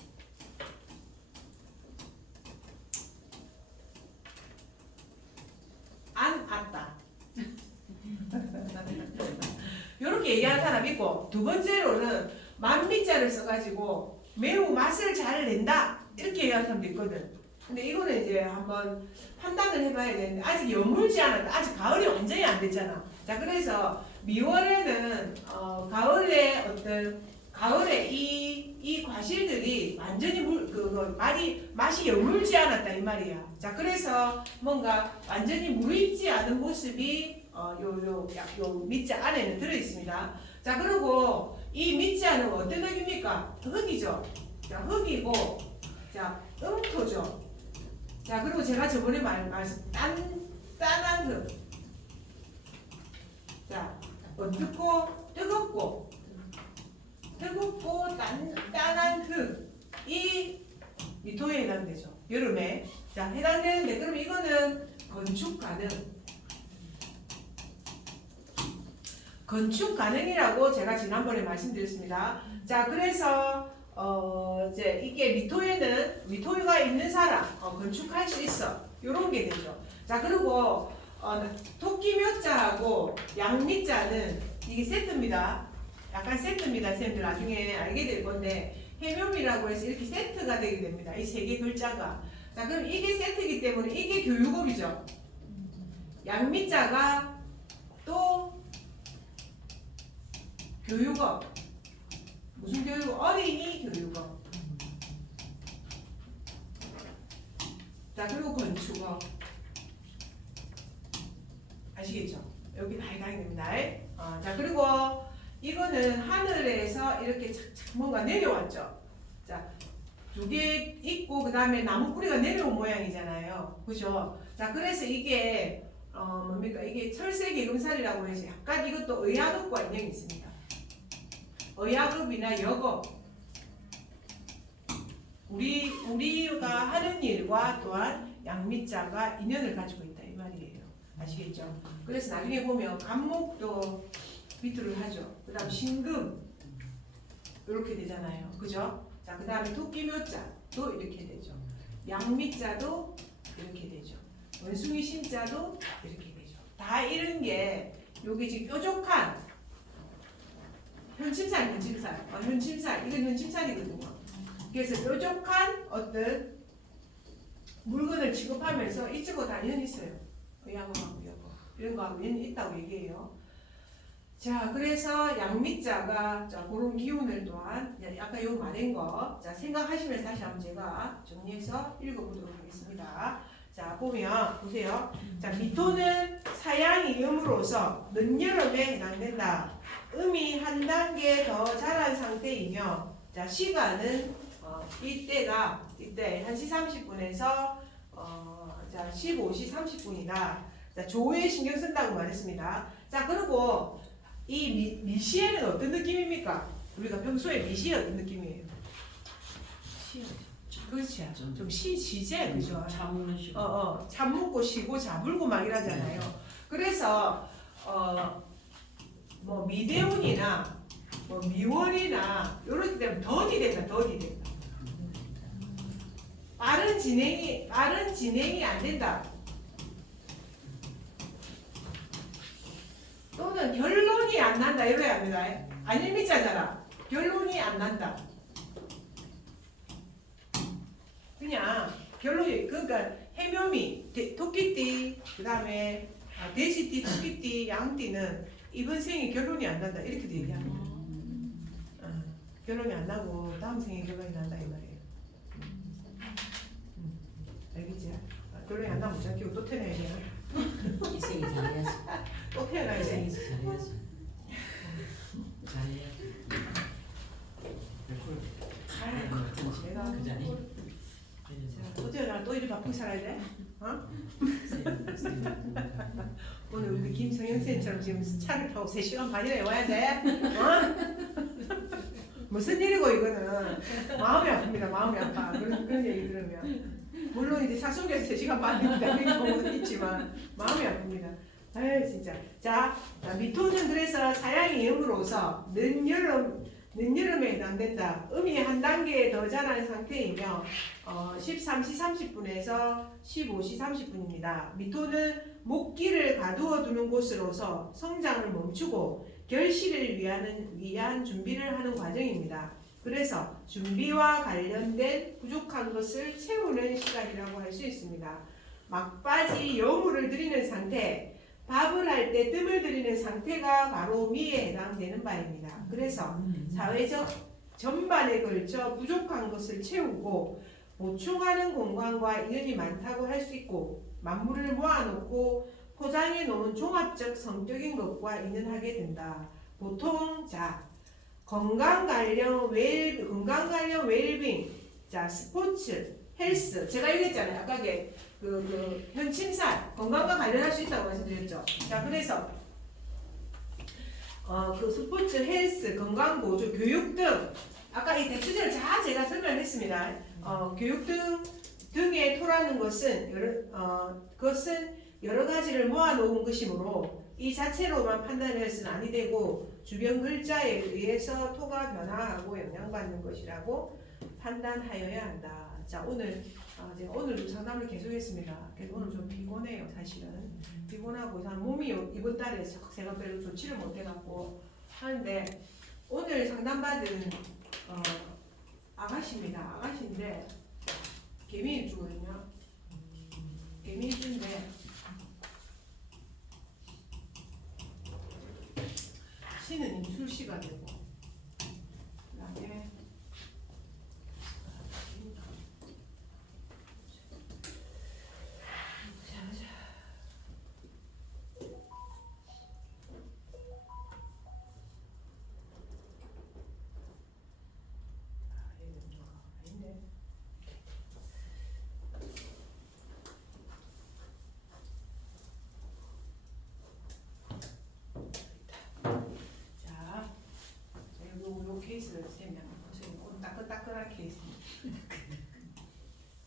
안 왔다. 이렇게 얘기하는 사람 있고, 두 번째로는 만미자를 써가지고 매우 맛을 잘 낸다 이렇게 얘기하는 사람도 있거든. 근데 이거는 이제 한번 판단을 해봐야 되는데 아직 여물지 않았다. 아직 가을이 완전히 안 됐잖아. 자, 그래서 미월에는 가을에 이 과실들이 완전히 맛이 여물지 않았다 이 말이야. 자, 그래서 뭔가 완전히 무르익지 않은 모습이 요 밑자 안에는 들어 있습니다. 자, 그리고 이 밑자는 어떤 흙입니까? 흙이죠. 자, 흙이고, 자, 음토죠. 자, 그리고 제가 저번에 단단한 흙. 자, 어둡고 뜨겁고 단단한 흙이 미토에 해당되죠. 여름에. 자, 해당되는데 그럼 이거는 건축 가능이라고 제가 지난번에 말씀드렸습니다. 자, 그래서 이제 이게 미토가 있는 사람 건축할 수 있어. 요런 게 되죠. 자, 그리고 토끼묘자하고 양미자는 이게 세트입니다. 약간 세트입니다. 쌤들 나중에 알게 될 건데 해묘미라고 해서 이렇게 세트가 되게 됩니다. 이 세 개 글자가. 자, 그럼 이게 세트이기 때문에 이게 교육업이죠. 양미자가 또 교육업. 무슨 교육업? 어린이 교육업. 자, 그리고 건축업. 아시겠죠? 여기 다 해당이 됩니다. 자, 그리고 이거는 하늘에서 이렇게 착착 뭔가 내려왔죠. 자, 두 개 있고 그 다음에 나무 뿌리가 내려온 모양이잖아요. 그죠? 자, 그래서 이게 뭡니까? 이게 철새개금살이라고 해서 약간 이것도 의학업과 인연이 있습니다. 의학업이나 역업. 우리가 하는 일과 또한 양미자가 인연을 가지고 있다 이 말이에요. 아시겠죠? 그래서 나중에 보면 간목도 비투를 하죠. 그 다음 신금 이렇게 되잖아요. 그죠? 자, 그 다음에 토끼묘자도 이렇게 되죠. 양미자도 이렇게 되죠. 원숭이 신자도 이렇게 되죠. 다 이런 게 요게 지금 뾰족한 현침살 이건 현침살이거든요. 그래서 뾰족한 어떤 물건을 취급하면서 이쪽하고 다 연이 있어요. 의학하고 이런 거하고 연이 있다고 얘기해요. 자, 그래서 양미자가 자 그런 기운을 또한 아까 요 말한 거 자 생각하시면서 다시 한번 제가 정리해서 읽어보도록 하겠습니다. 자, 보세요. 자, 미토는 사양이 음으로서 늦여름에 해당된다. 음이 한 단계 더 자란 상태이며, 자, 시간은 이때 1시 30분에서 자 15시 30분이다. 자, 조후에 신경 쓴다고 말했습니다. 자, 그리고 이 미시에는 어떤 느낌입니까? 우리가 평소에 미시에 어떤 느낌이에요? 그렇지. 좀 쉬재, 그죠? 참는 시. 참 먹고 쉬고 자불고 막 이러잖아요. 그래서 뭐 미대운이나 뭐 미월이나 이럴 때 되면 더디 된다. 빠른 진행이 안 된다. 또는 결론이 안 난다 이래야 합니다. 안일미자잖아. 결론이 안 난다. 그냥 결론이 그러니까 해묘미, 토끼띠, 그 다음에 돼지띠, 토끼띠, 양띠는 이번 생에 결론이 안 난다 이렇게 얘기합니다. 결론이 안 나고 다음 생에 결론이 난다 이 말이에요. 알겠지? 결론이 안 나면 못 키우고 또 태어나야 되나? 이 생이 잘해야지. 또 태어나야 돼. 잘해야지. 내가 그 자리. 어제 나또 이리 바쁘게 살아야 돼? 어? 오늘 우리 김성현 쌤처럼 지금 차를 타고 3시간 반이나 와야 돼? 어? 무슨 일이고 이거는 마음이 아픕니다. 마음이 아파. 그런 얘기 들으면 물론 이제 차 속에서 3시간 반인데 그런 경우도 있지만 마음이 아픕니다. 아유 진짜. 자, 미토는 그래서 사양이 음으로서 늦여름에 해당된다. 음이 한 단계 더 자란 상태이며 13시 30분에서 15시 30분입니다. 미토는 목기를 가두어 두는 곳으로서 성장을 멈추고 결실을 위한 준비를 하는 과정입니다. 그래서 준비와 관련된 부족한 것을 채우는 시간이라고 할 수 있습니다. 막바지 여물을 들이는 상태, 밥을 할 때 뜸을 들이는 상태가 바로 미에 해당되는 바입니다. 그래서 사회적 전반에 걸쳐 부족한 것을 채우고 보충하는 공간과 인연이 많다고 할 수 있고 만물을 모아놓고 포장해 놓은 종합적 성격인 것과 인연하게 된다. 보통 건강 관련 웰빙, 스포츠, 헬스 제가 얘기했잖아요. 아까 그 현침살 건강과 관련할 수 있다고 말씀드렸죠. 자 그래서 그 스포츠, 헬스, 건강 보조, 교육 등 아까 이 대주제를 다 제가 설명했습니다. 교육 등의 토라는 것은 그것은 여러 가지를 모아놓은 것이므로 이 자체로만 판단해서는 아니 되고 주변 글자에 의해서 토가 변화하고 영향받는 것이라고 판단하여야 한다. 자 오늘 제가 오늘도 상담을 계속했습니다. 그래서 오늘 좀 피곤해요. 사실은 피곤하고 몸이 이번 달에 제가 별로 좋지를 못해갖고 하는데 오늘 상담받은 아가씨입니다. 아가씨인데 개미일주거든요. 개미일주인데 신은 임술씨가 되고 그다음에 케이스를 세면 오늘 따끈따끈한 케이스입니다.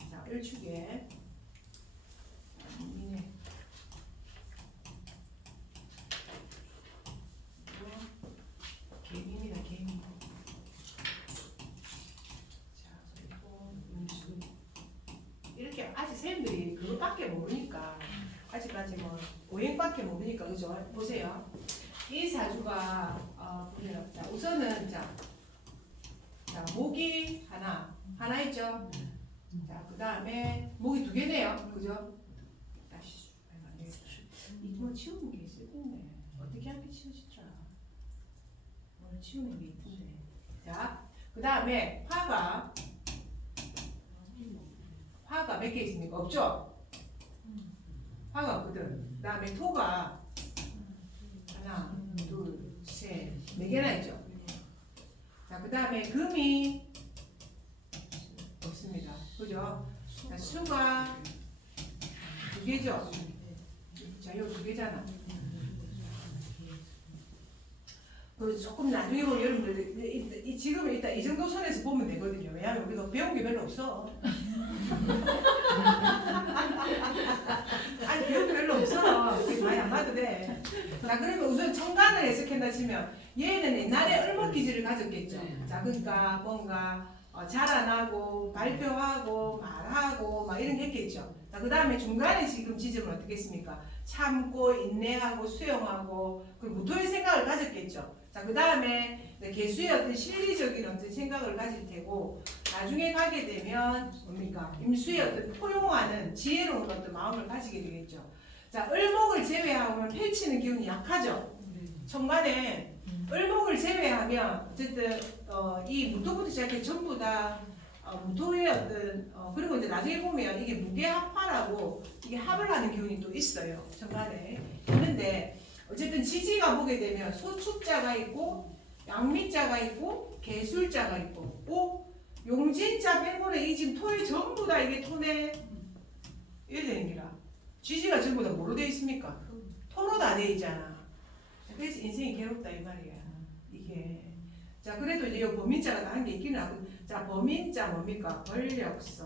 자, 을축에 미네 개미입니다. 개미. 자, 그리고 음수 이렇게 아직 쌤들이 그것밖에 모르니까 아직까지 뭐 오행밖에 모르니까 그죠? 보세요. 이 사주가 보세요. 자, 우선은 자 목이 하나 있죠. 자, 그 다음에 목이 2개네요. 그죠? 다시 이거 치우는 게 있을 텐데 어떻게 하면 치우시더라. 오늘 치우는 게 있던데. 자, 그 다음에 화가 몇 개 있습니까? 없죠? 화가 없거든. 그 다음에 토가 하나, 둘, 셋, 4개나 있죠. 자, 그 다음에 금이 없습니다. 그죠? 자, 수가 2개죠. 자, 요 2개잖아. 그 조금 나중에 보면 여러분들 지금 일단 이 정도 선에서 보면 되거든요. 왜냐하면 우리가 배운 게 별로 없어. 아니 배운 게 별로 없어. 많이 안 봐도 돼. 자 그러면 우선 청간을 해석한다 치면 얘는 옛날에 을목기질을 가졌겠죠. 자 그러니까 뭔가 자라나고 발표하고 말하고 막 이런 게 했겠죠. 자 그 다음에 중간에 지금 지점은 어떻겠습니까? 참고 인내하고 수용하고 그리고 무토의 생각을 가졌겠죠. 자 그 다음에 개수의 어떤 실리적인 어떤 생각을 가질 테고 나중에 가게 되면 뭡니까? 임수의 어떤 포용하는 지혜로운 어떤 마음을 가지게 되겠죠. 자 을목을 제외하면 펼치는 기운이 약하죠. 천간에 을목을 제외하면 어쨌든 이 무토부터 시작해 전부 다 무토의 어떤 그리고 이제 나중에 보면 이게 무게합화라고 이게 합을 하는 기운이 또 있어요. 천간에 있는데 어쨌든 지지가 보게 되면 소축자가 있고 양미자가 있고 개술자가 있고 용진자 빼고는 이 지금 토에 전부 다 이게 토네. 이래 되는 기라. 지지가 전부 다 뭐로 돼 있습니까? 토로 다 돼 있잖아. 그래서 인생이 괴롭다 이 말이야. 이게. 자, 그래도 이제 이 범인자가 다 한 게 있기는 하고. 자, 범인자 뭡니까? 권력성.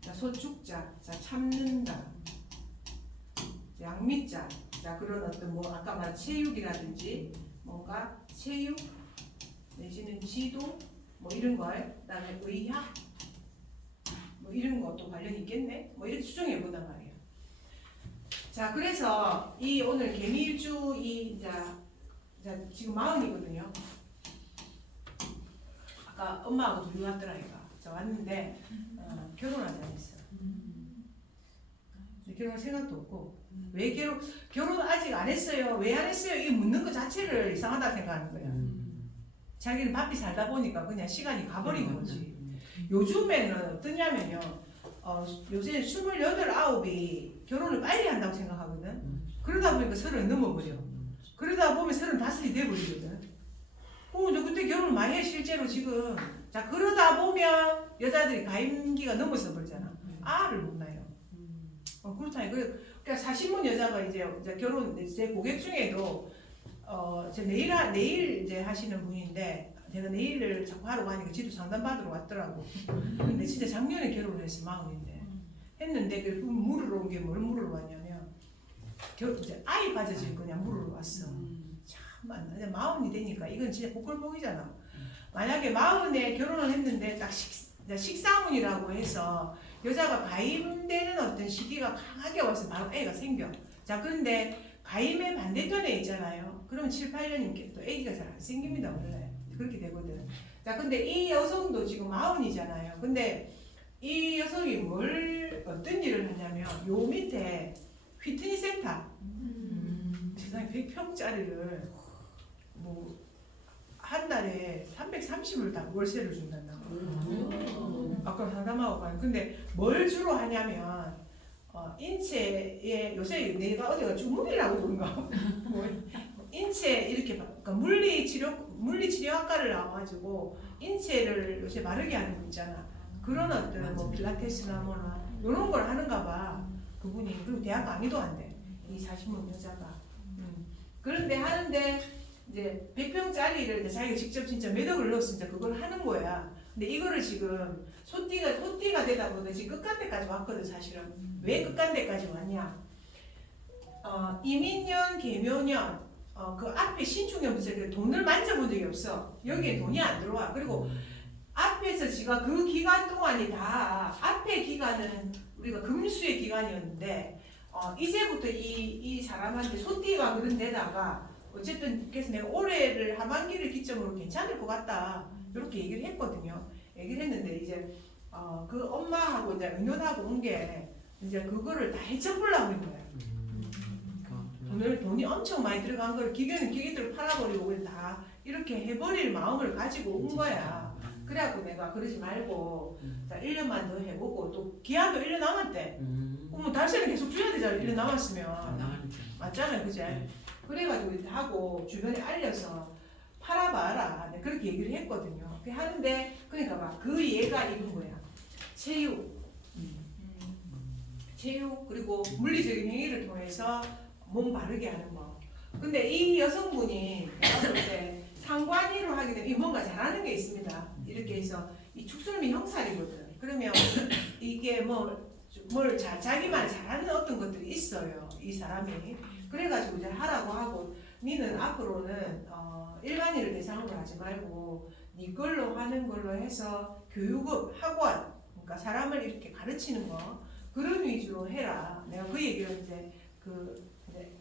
자, 소축자. 자, 참는다. 양미자. 자, 그런 어떤 뭐 아까 말한 체육이라든지 뭔가 체육 내지는 지도 뭐 이런 걸, 그다음에 의학 뭐 이런 것도 관련이 있겠네. 뭐 이렇게 추정해 본단 말이에요. 자, 그래서 이 오늘 개미일주 이 자 지금 40이거든요. 아까 엄마하고 둘이 왔더라 얘가. 자, 왔는데 결혼하지 않았어. 결혼할 생각도 없고 왜 결혼 아직 안 했어요? 왜 안 했어요? 이 묻는 것 자체를 이상하다 생각하는 거야. 자기는 바삐 살다 보니까 그냥 시간이 가버린 거지. 요즘에는 어떠냐면요. 요새 28, 9이 결혼을 빨리 한다고 생각하거든. 그러다 보니까 30 넘어버려. 그러다 보면 35이 돼버리거든. 이제 그때 결혼을 많이 해 실제로 지금. 자, 그러다 보면 여자들이 가임기가 넘어서 버리잖아. 알을 못 낳아요. 그렇다니. 그러니까 40문 여자가 이제 결혼 제 고객 중에도 제 내일 이제 하시는 분인데 제가 내일을 자꾸 하러 가니까 지도 상담 받으러 왔더라고. 근데 진짜 작년에 결혼을 했어. 40인데 했는데 그 물으러 온 게 뭘 물으러 왔냐면 이제 아이 가져질 거냐 물으러 왔어. 참 이제 40이 되니까 이건 진짜 복걸복이잖아. 만약에 40에 결혼을 했는데 딱 식사문이라고 해서 여자가 가임되는 어떤 시기가 강하게 와서 바로 애가 생겨. 자, 그런데 가임의 반대편에 있잖아요. 그러면 7, 8년이면 또 애기가 잘 안 생깁니다 원래. 그렇게 되거든. 자, 근데 이 여성도 지금 40이잖아요. 근데 이 여성이 어떤 일을 하냐면 요 밑에 휘트니 센터 세상에 100평짜리를 뭐 한 달에 330을 다 월세를 준단다고. 아까 상담하고 가요. 근데 뭘 주로 하냐면 인체에 요새 내가 어디가 주물이라고 그런가 뭐 인체 이렇게 그러니까 물리치료학과를 나와가지고 인체를 요새 마르게 하는 거 있잖아. 그런 어떤 뭐 필라테스나 뭐나 이런 걸 하는가 봐 그분이. 그리고 대학 강의도 안 돼. 이 40문 여자가. 그런데 하는데 이제 100평짜리를 자기가 직접 진짜 몇 억을 넣었으니까 그걸 하는 거야. 근데 이거를 지금 소띠가 되다 보니까 지금 끝간데까지 왔거든 사실은. 왜 끝간데까지 왔냐? 이민년, 계묘년 그 앞에 신축년부터 돈을 만져본 적이 없어. 여기에 돈이 안 들어와. 그리고 앞에서 지가 그 기간 동안이 다 앞에 기간은 우리가 금수의 기간이었는데 이제부터 이 사람한테 소띠가 그런 데다가 어쨌든 그래서 내가 올해를 하반기를 기점으로 괜찮을 것 같다 이렇게 얘기를 했거든요. 얘기를 했는데 이제 그 엄마하고 이제 의논하고 온 게 이제 그거를 다 해쳐보려고 한 거야. 돈이 엄청 많이 들어간 걸 기계대로 팔아버리고 다 이렇게 해버릴 마음을 가지고 온 거야. 그래갖고 내가 그러지 말고 자 1년만 더 해보고 또 기한도 1년 남았대. 그러면 달세는 계속 줘야 되잖아. 1년 남았으면. 맞잖아요, 그제? 그래가지고 이렇게 하고 주변에 알려서 팔아봐라. 네, 그렇게 얘기를 했거든요. 하는데 그러니까 막 그 얘가 입은 거야. 체육 그리고 물리적인 행위를 통해서 몸 바르게 하는 거. 근데 이 여성분이 내가 볼 때 상관이로 하게 되면 이 뭔가 잘하는 게 있습니다. 이렇게 해서 이 축소름이 형살이거든. 그러면 이게 자기만 잘하는 어떤 것들이 있어요. 이 사람이. 그래가지고 이제 하라고 하고 니는 앞으로는 일반인을 대상으로 하지 말고 니 걸로 하는 걸로 해서 교육업, 학원, 그러니까 사람을 이렇게 가르치는 거 그런 위주로 해라. 내가 그 얘기를 이제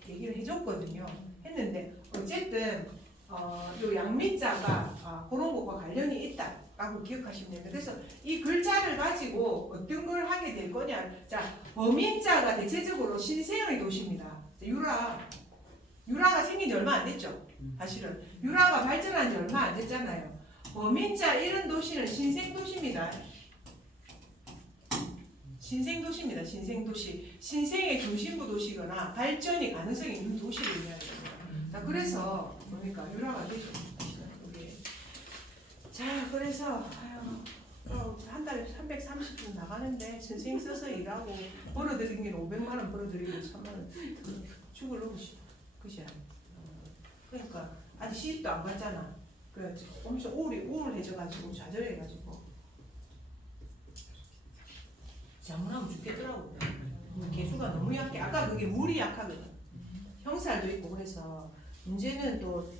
얘기를 해줬거든요. 했는데 어쨌든 요 양미자가 그런 것과 관련이 있다라고 기억하시면 됩니다. 그래서 이 글자를 가지고 어떤 걸 하게 될 거냐. 자, 범인자가 대체적으로 신생의 도시입니다. 유라가 생긴 지 얼마 안 됐죠. 사실은 유라가 발전한 지 얼마 안 됐잖아요. 범인자 이런 도시는 신생도시입니다. 신생도시입니다. 신생도시. 신생의 중심부 도시거나 발전이 가능성이 있는 도시를 의미합니다. 자, 그래서 뭡니까? 유라가 되죠. 자, 그래서 한 달에 330분 나가는데 선생님 써서 일하고 벌어들이긴 500만 원 벌어들이고 3만 원 죽을 놈이지. 그지? 그러니까 아직 시집도 안 갔잖아. 그래 엄청 우울해져가지고 좌절해가지고 장문하면 죽겠더라고. 개수가 너무 약해. 아까 그게 물이 약하거든. 형살도 있고 그래서 문제는 또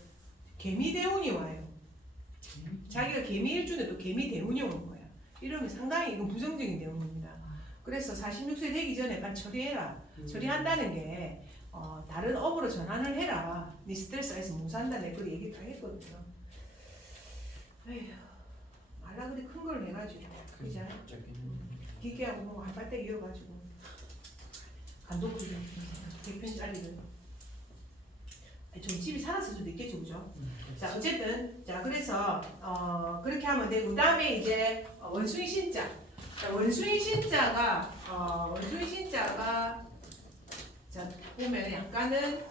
개미 대운이 와요. 자기가 개미 일준에 또 개미 대운이 오는 거야. 이러면 상당히 이건 부정적인 대운입니다. 그래서 46세 되기 전에 빨리 처리해라. 처리한다는 게 다른 업으로 전환을 해라. 네 스트레스에서 못 산다. 내가 그 얘기 다 했거든요. 에휴, 말라 그리 큰 걸 해가지고 그죠? 기계하고 뭐 한발대 이어가지고 간독도 100편 짜리를 좀 집이 살았을 수도 있겠죠, 그죠? 자, 어쨌든 자 그래서 그렇게 하면 되고 그다음에 이제 원숭이 신자. 자, 원숭이 신자가 자 보면 약간은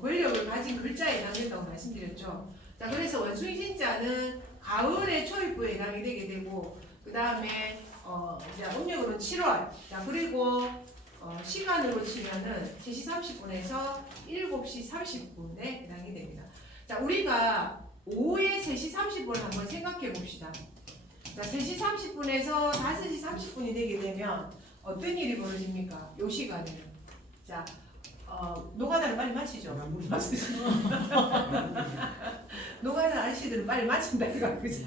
권력을 가진 글자에 해당된다고 말씀드렸죠. 자, 그래서 원숭이 신자는 가을의 초입부에 해당이 되게 되고 그 다음에 이제 음력으로는 7월. 자, 그리고 시간으로 치면은 3시 30분에서 7시 30분에 해당이 됩니다. 자, 우리가 오후에 3시 30분을 한번 생각해 봅시다. 자, 3시 30분에서 5시 30분이 되게 되면 어떤 일이 벌어집니까? 요 시간에는. 자, 노가다는 빨리 마치죠. 노가다 아저씨들은 빨리 마친다 이거 그죠?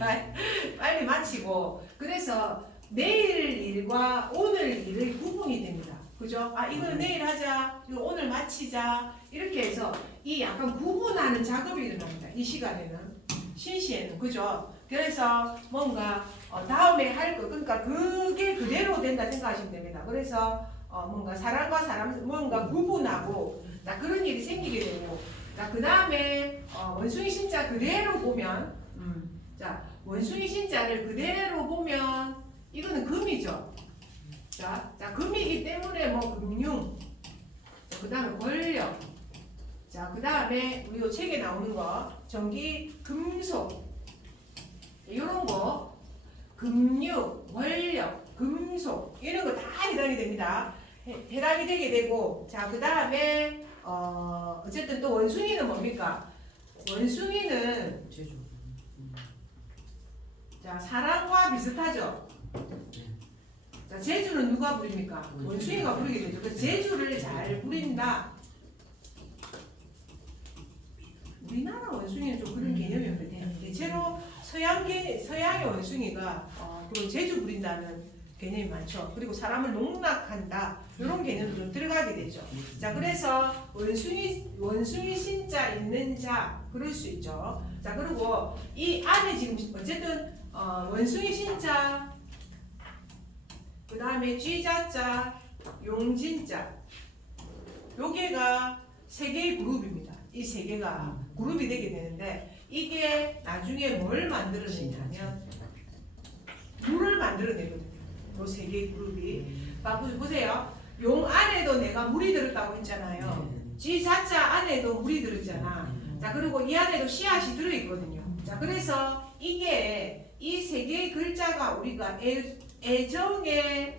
빨리 마치고 그래서 내일 일과 오늘 일의 구분이 됩니다. 그죠? 아 이거는 내일 하자, 이거 오늘 마치자 이렇게 해서 이 약간 구분하는 작업이 일어납니다. 이 시간에는 신시에는 그죠? 그래서 뭔가 다음에 할 거 그러니까 그게 그대로 된다 생각하시면 됩니다. 그래서 뭔가 사람과 사람 뭔가 구분하고 자 그런 일이 생기게 되고 자 그 다음에 원숭이 신자 그대로 보면 자 원숭이 신자를 그대로 보면 이거는 금이죠. 자 금이기 때문에 뭐 금융 그 다음에 권력 자 그 다음에 우리 요 책에 나오는 거 전기 금속 이런 거 금융 권력 금속 이런 거 다 해당이 됩니다. 해당이 되게 되고 자 그 다음에 어쨌든 또 원숭이는 뭡니까? 원숭이는 자 사랑과 비슷하죠. 자 재주는 누가 부립니까? 원숭이가 부리게 되죠. 그래서 재주를 잘 부린다. 우리나라 원숭이는 좀 그런 개념이 없는데 대체로 서양의 원숭이가 그런 재주 부린다는 개념이 많죠. 그리고 사람을 농락한다 이런 개념도 좀 들어가게 되죠. 자 그래서 원숭이 신자 있는 자 그럴 수 있죠. 자 그리고 이 안에 지금 어쨌든 원숭이 신자 그 다음에 쥐자자 용진자 요게가 세 개의 그룹입니다. 이 세 개가 그룹이 되게 되는데 이게 나중에 뭘 만들어내냐면 물을 만들어내거든요. 요 세 개의 그룹이 보세요. 용 안에도 내가 물이 들었다고 했잖아요. 쥐 자자 안에도 물이 들었잖아. 자 그리고 이 안에도 씨앗이 들어있거든요. 자 그래서 이게 이 세 개의 글자가 우리가 애정의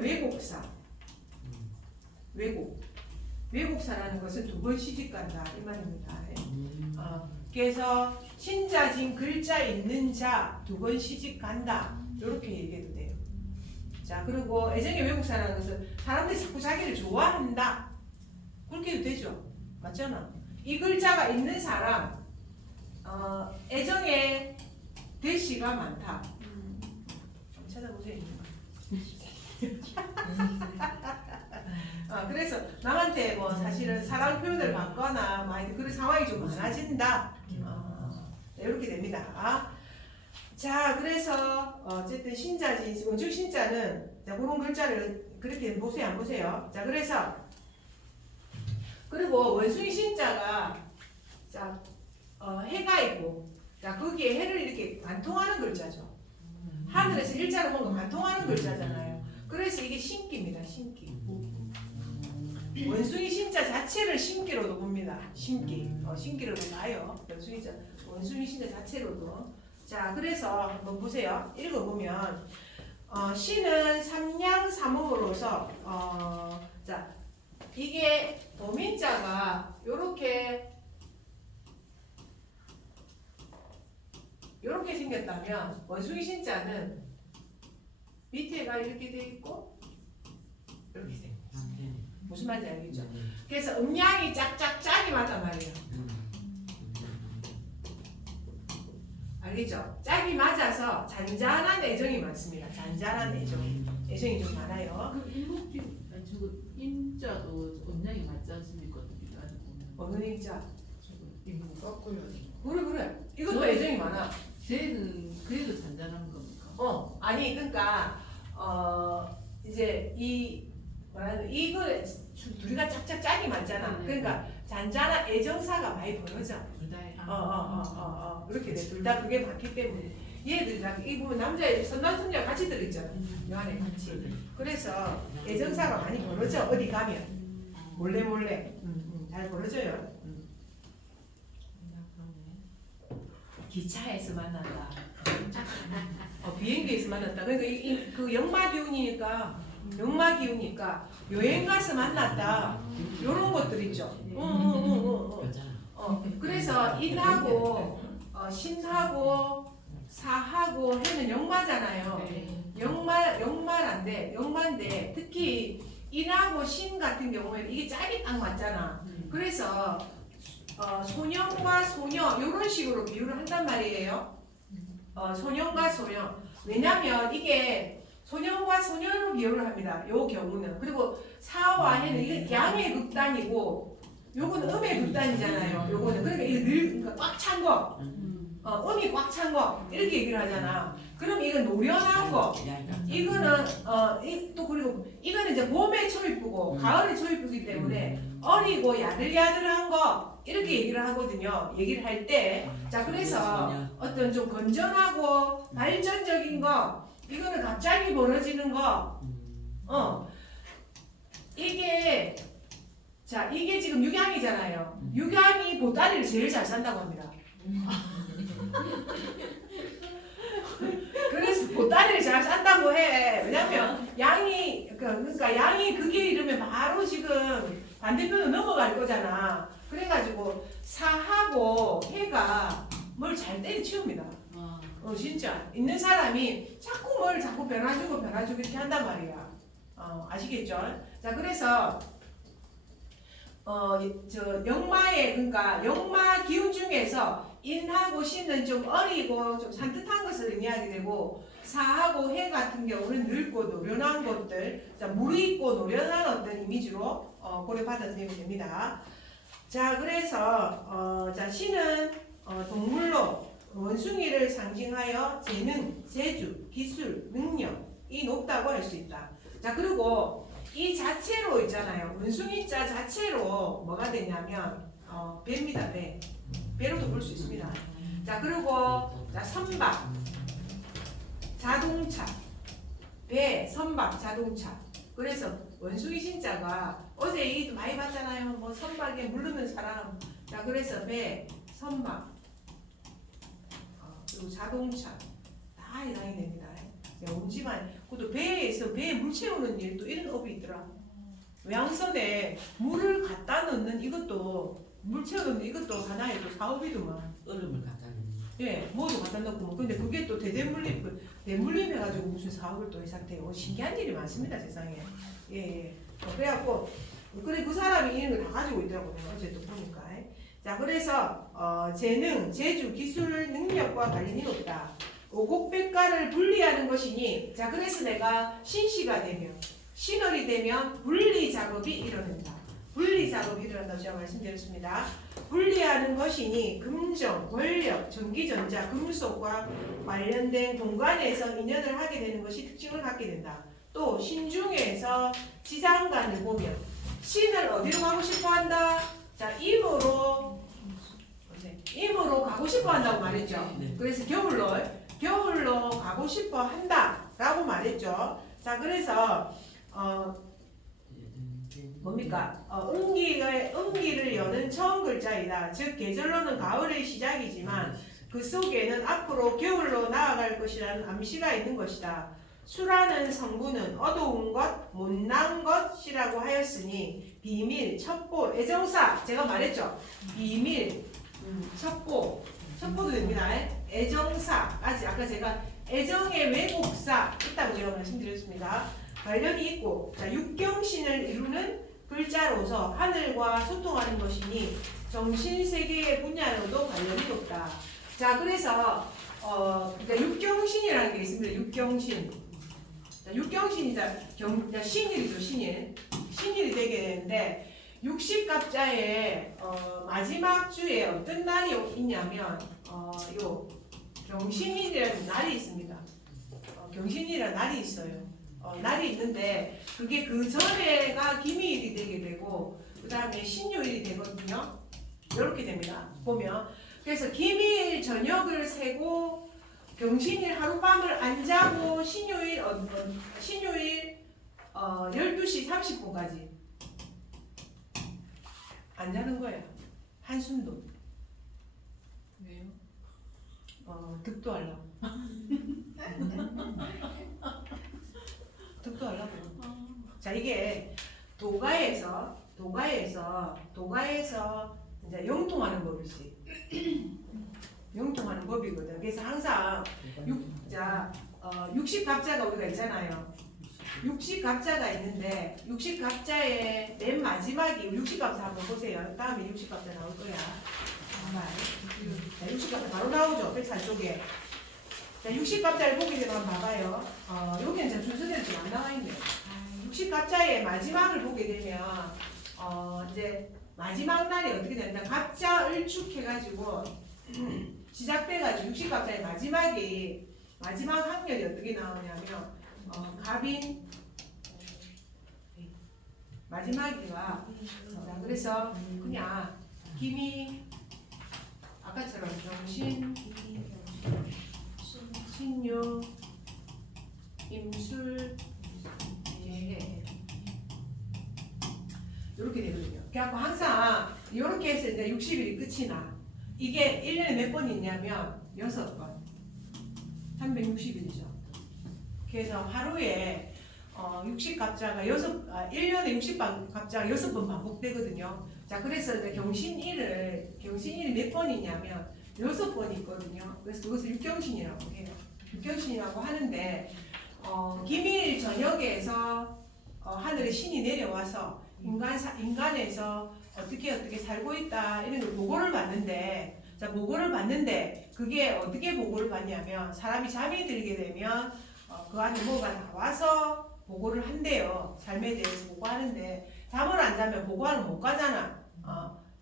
왜곡사 왜곡사라는 것은 두 번 시집간다 이 말입니다. 그래서 신자진 글자 있는 자 두 번 시집간다 이렇게 얘기해도 돼요. 자 그리고 애정의 왜곡사라는 것은 사람들이 자꾸 자기를 좋아한다 그렇게 해도 되죠. 맞잖아. 이 글자가 있는 사람 애정의 대시가 많다. 찾아보세요. 그래서 남한테 뭐 사실은 사랑 표현을 받거나 많이 그런 상황이 좀 많아진다. 이렇게 됩니다. 자 그래서 어쨌든 신자지 원숭이 신자는 자 그런 글자를 그렇게 보세요 안 보세요? 자 그래서 그리고 원숭이 신자가 자 해가 있고 자 거기에 해를 이렇게 관통하는 글자죠. 하늘에서 일자로 뭔가 관통하는 글자잖아요. 그래서 이게 신기입니다. 신기. 원숭이 신자 자체를 신기로도 봅니다. 신기. 신기로도 봐요. 원숭이 신자 자체로도. 자, 그래서 한번 보세요. 읽어보면 시는 삼양삼음으로서 자, 이게 도민자가 요렇게 생겼다면 원숭이 신자는 밑에가 이렇게 돼 있고 이렇게 생겼어요. 무슨 말인지 알겠죠? 그래서 음양이 짝짝짝이 맞단 말이에요. 알겠죠? 짝이 맞아서 잔잔한 애정이 많습니다. 잔잔한 애정이 좀 많아요. 그 일목지 아니 저거 임자도 음양이 맞지 않습니까? 어느 인자? 저거 임목 거꾸로. 그래. 이것도 저는- 애정이 많아. 쟤는 그래도 잔잔한 겁니까? 아니 그러니까 이제 이거 둘이가 짝짝짝이 맞잖아. 네. 그러니까 잔잔한 애정사가 많이 벌어져. 둘 다에. 그렇게 돼. 둘 다 그게 많기 때문에 얘들 이 보면 남자애 선남선녀 같이 들어있잖아. 요 안에 같이. 그래서 애정사가 많이 벌어져. 어디 가면 몰래 잘 벌어져요. 기차에서 만난다. 비행기에서 만났다. 그러니까 그 역마 기운이니까 여행 가서 만났다. 요런 것들 있죠. 그래서 인하고 신하고 사하고 해는 역마잖아요. 역마인데 특히 인하고 신 같은 경우에는 이게 짝이 딱 맞잖아. 그래서 소년과 소녀 이런 식으로 비유를 한단 말이에요. 소년과 소녀. 왜냐면 이게 소년과 소녀로 비유를 합니다. 요 경우는. 그리고 사와 해는 이게 양의 극단이고 요거는 음의 극단이잖아요. 요거는 그러니까 이게 그러니까 꽉 찬 거. 음이 꽉 찬 거. 이렇게 얘기를 하잖아. 그럼 이건 노련한 거. 이거는 또 그리고 이거는 이제 봄에 초입부고 가을에 초입부기 때문에 어리고 야들야들한 거 이렇게 얘기를 하거든요. 얘기를 할 때. 자, 그래서 어떤 좀 건전하고 발전적인 거 이거는 갑자기 벌어지는 거. 이게 지금 육양이잖아요. 육양이 보따리를 제일 잘 산다고 합니다. 그래서 보따리를 잘 산다고 해. 왜냐면 그러니까 양이 그게 이르면 바로 지금 반대편으로 넘어갈 거잖아. 그래가지고 사하고 해가 뭘 잘 때려치웁니다. 진짜 있는 사람이 자꾸 변화주고 이렇게 한단 말이야. 아시겠죠? 자, 그래서 역마의 그러니까 역마 기운 중에서 인하고 신은 좀 어리고 좀 산뜻한 것을 의미하게 되고 사하고 해 같은 경우는 늙고 노련한 것들, 자, 무르익고 노련한 어떤 이미지로 고려 받아들이면 됩니다. 자, 그래서 자, 신은 동물로 원숭이를 상징하여 재능, 재주, 기술, 능력이 높다고 할 수 있다. 자, 그리고 이 자체로 있잖아요. 원숭이자 자체로 뭐가 되냐면 배입니다. 배로도 볼 수 있습니다. 자, 그리고 자, 선박, 자동차, 배, 선박, 자동차. 그래서 원숭이 신자가 어제 얘기도 많이 봤잖아요. 뭐 선박에 무르는 사람. 자, 그래서 배, 선박, 그리고 자동차 다 해당이 됩니다. 온 집안, 그것도 배에서 배에 물 채우는 일, 또 이런 업이 있더라. 외양선에 물을 갖다 넣는 이것도 물 채우는 이것도 하나의 또 사업이더만. 얼음을 갖다 놓는. 예, 뭐도 갖다 넣고 뭐. 근데 그게 또 대물림 해가지고 무슨 사업을 또 시작해요. 신기한 일이 많습니다, 세상에. 예. 그래갖고 그래 그 사람이 이런 걸 다 가지고 있더라고요. 어제 또 보니까. 자, 그래서 재능, 재주, 기술, 능력과 관련이 높다. 오곡백과를 분리하는 것이니, 자, 그래서 내가 신시가 되면, 신월이 되면 분리 작업이 일어난다. 분리 작업이 일어난다고 제가 말씀드렸습니다. 분리하는 것이니 금정, 권력, 전기전자, 금속과 관련된 공간에서 인연을 하게 되는 것이 특징을 갖게 된다. 또 신중에서 지장간을 보면 신을 어디로 가고 싶어 한다? 자, 임으로 가고 싶어 한다고 말했죠. 네. 그래서 겨울로 가고 싶어 한다라고 말했죠. 자, 그래서 뭡니까? 음기를 여는 처음 글자이다. 즉 계절로는 가을의 시작이지만 그 속에는 앞으로 겨울로 나아갈 것이라는 암시가 있는 것이다. 수라는 성분은 어두운 것, 못난 것이라고 하였으니 비밀, 첩보, 애정사 제가 말했죠. 비밀, 첩보도 됩니다. 애정사까지 아까 제가 애정의 왜곡사 있다고 제가 말씀드렸습니다. 관련이 있고 자 육경신을 이루는 글자로서 하늘과 소통하는 것이니 정신세계의 분야로도 관련이 높다. 자 그래서 그러니까 육경신이라는 게 있습니다. 육경신. 자, 육경신이 신일이죠. 신일이 되게 되는데 60갑자의 마지막 주에 어떤 날이 있냐면 요 경신일이라는 날이 있습니다. 경신일이라는 날이 있어요. 날이 있는데 그게 그 전에가 기미일이 되게 되고 그 다음에 신유일이 되거든요. 이렇게 됩니다. 보면 그래서 기미일 저녁을 세고 경신일 하룻밤을 안 자고 신유일 12시 30분까지 안 자는 거예요. 한숨도. 왜요? 득도 하려고. 득도 하려고. 자 이게 도가에서 이제 영통하는 법이지. 영통하는 법이거든. 그래서 항상 60갑자가 우리가 있잖아요. 60갑자가 있는데 60갑자의 맨 마지막이 60갑자 한번 보세요. 다음에 60갑자 나올 거야. 자, 60갑자 바로 나오죠. 104쪽에. 자, 60갑자를 보게 되면 한번 봐봐요. 여기는 제 순서대로 좀 안 나와 있네요. 60갑자의 마지막을 보게 되면 이제 마지막 날이 어떻게 된다? 갑자 을축해가지고 시작돼가지고 60갑자의 마지막 확률이 어떻게 나오냐면 갑인 마지막이가 자, 그래서 그냥 김이 아까처럼 정신 신유 임술 예해 이렇게 되거든요. 그래갖고 항상 이렇게 해서 이제 60일이 끝이 나. 이게 1년에 몇 번 있냐면 6번 360일이죠. 그래서 하루에 60갑자가 1년에 60갑자가 6번 반복되거든요. 자 그래서 이제 경신일이 몇 번이냐면 6번 있거든요. 그래서 그것을 육경신이라고 해요. 육경신이라고 하는데 기밀 저녁에서 하늘에 신이 내려와서 인간에서 어떻게 살고 있다 이런 걸 보고를 받는데 그게 어떻게 보고를 받냐면 사람이 잠이 들게 되면 그 안에 뭐가 나와서 보고를 한대요. 삶에 대해서 보고하는데 잠을 안 자면 보고하러 못 가잖아.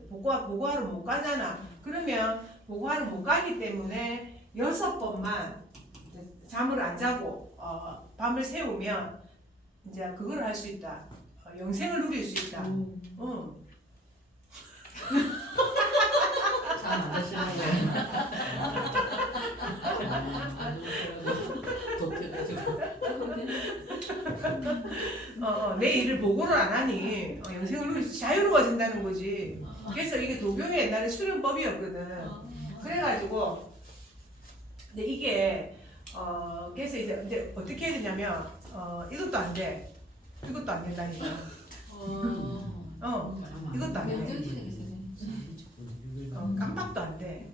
보고하러 못 가잖아. 그러면 보고하러 못 가기 때문에 6번만 잠을 안 자고 밤을 새우면 이제 그걸 할 수 있다. 영생을 누릴 수 있다. 잘안 하시는 내 일을 보고를 안 하니 영생을 누릴 수 자유로워진다는 거지. 그래서 이게 도교의 옛날에 수련법이었거든. 그래가지고 근데 이게 그래서 이제 어떻게 해야 되냐면 이것도 안 돼. 이것도 안 된다니까. 이것도 안 돼. 깜빡도 안 돼.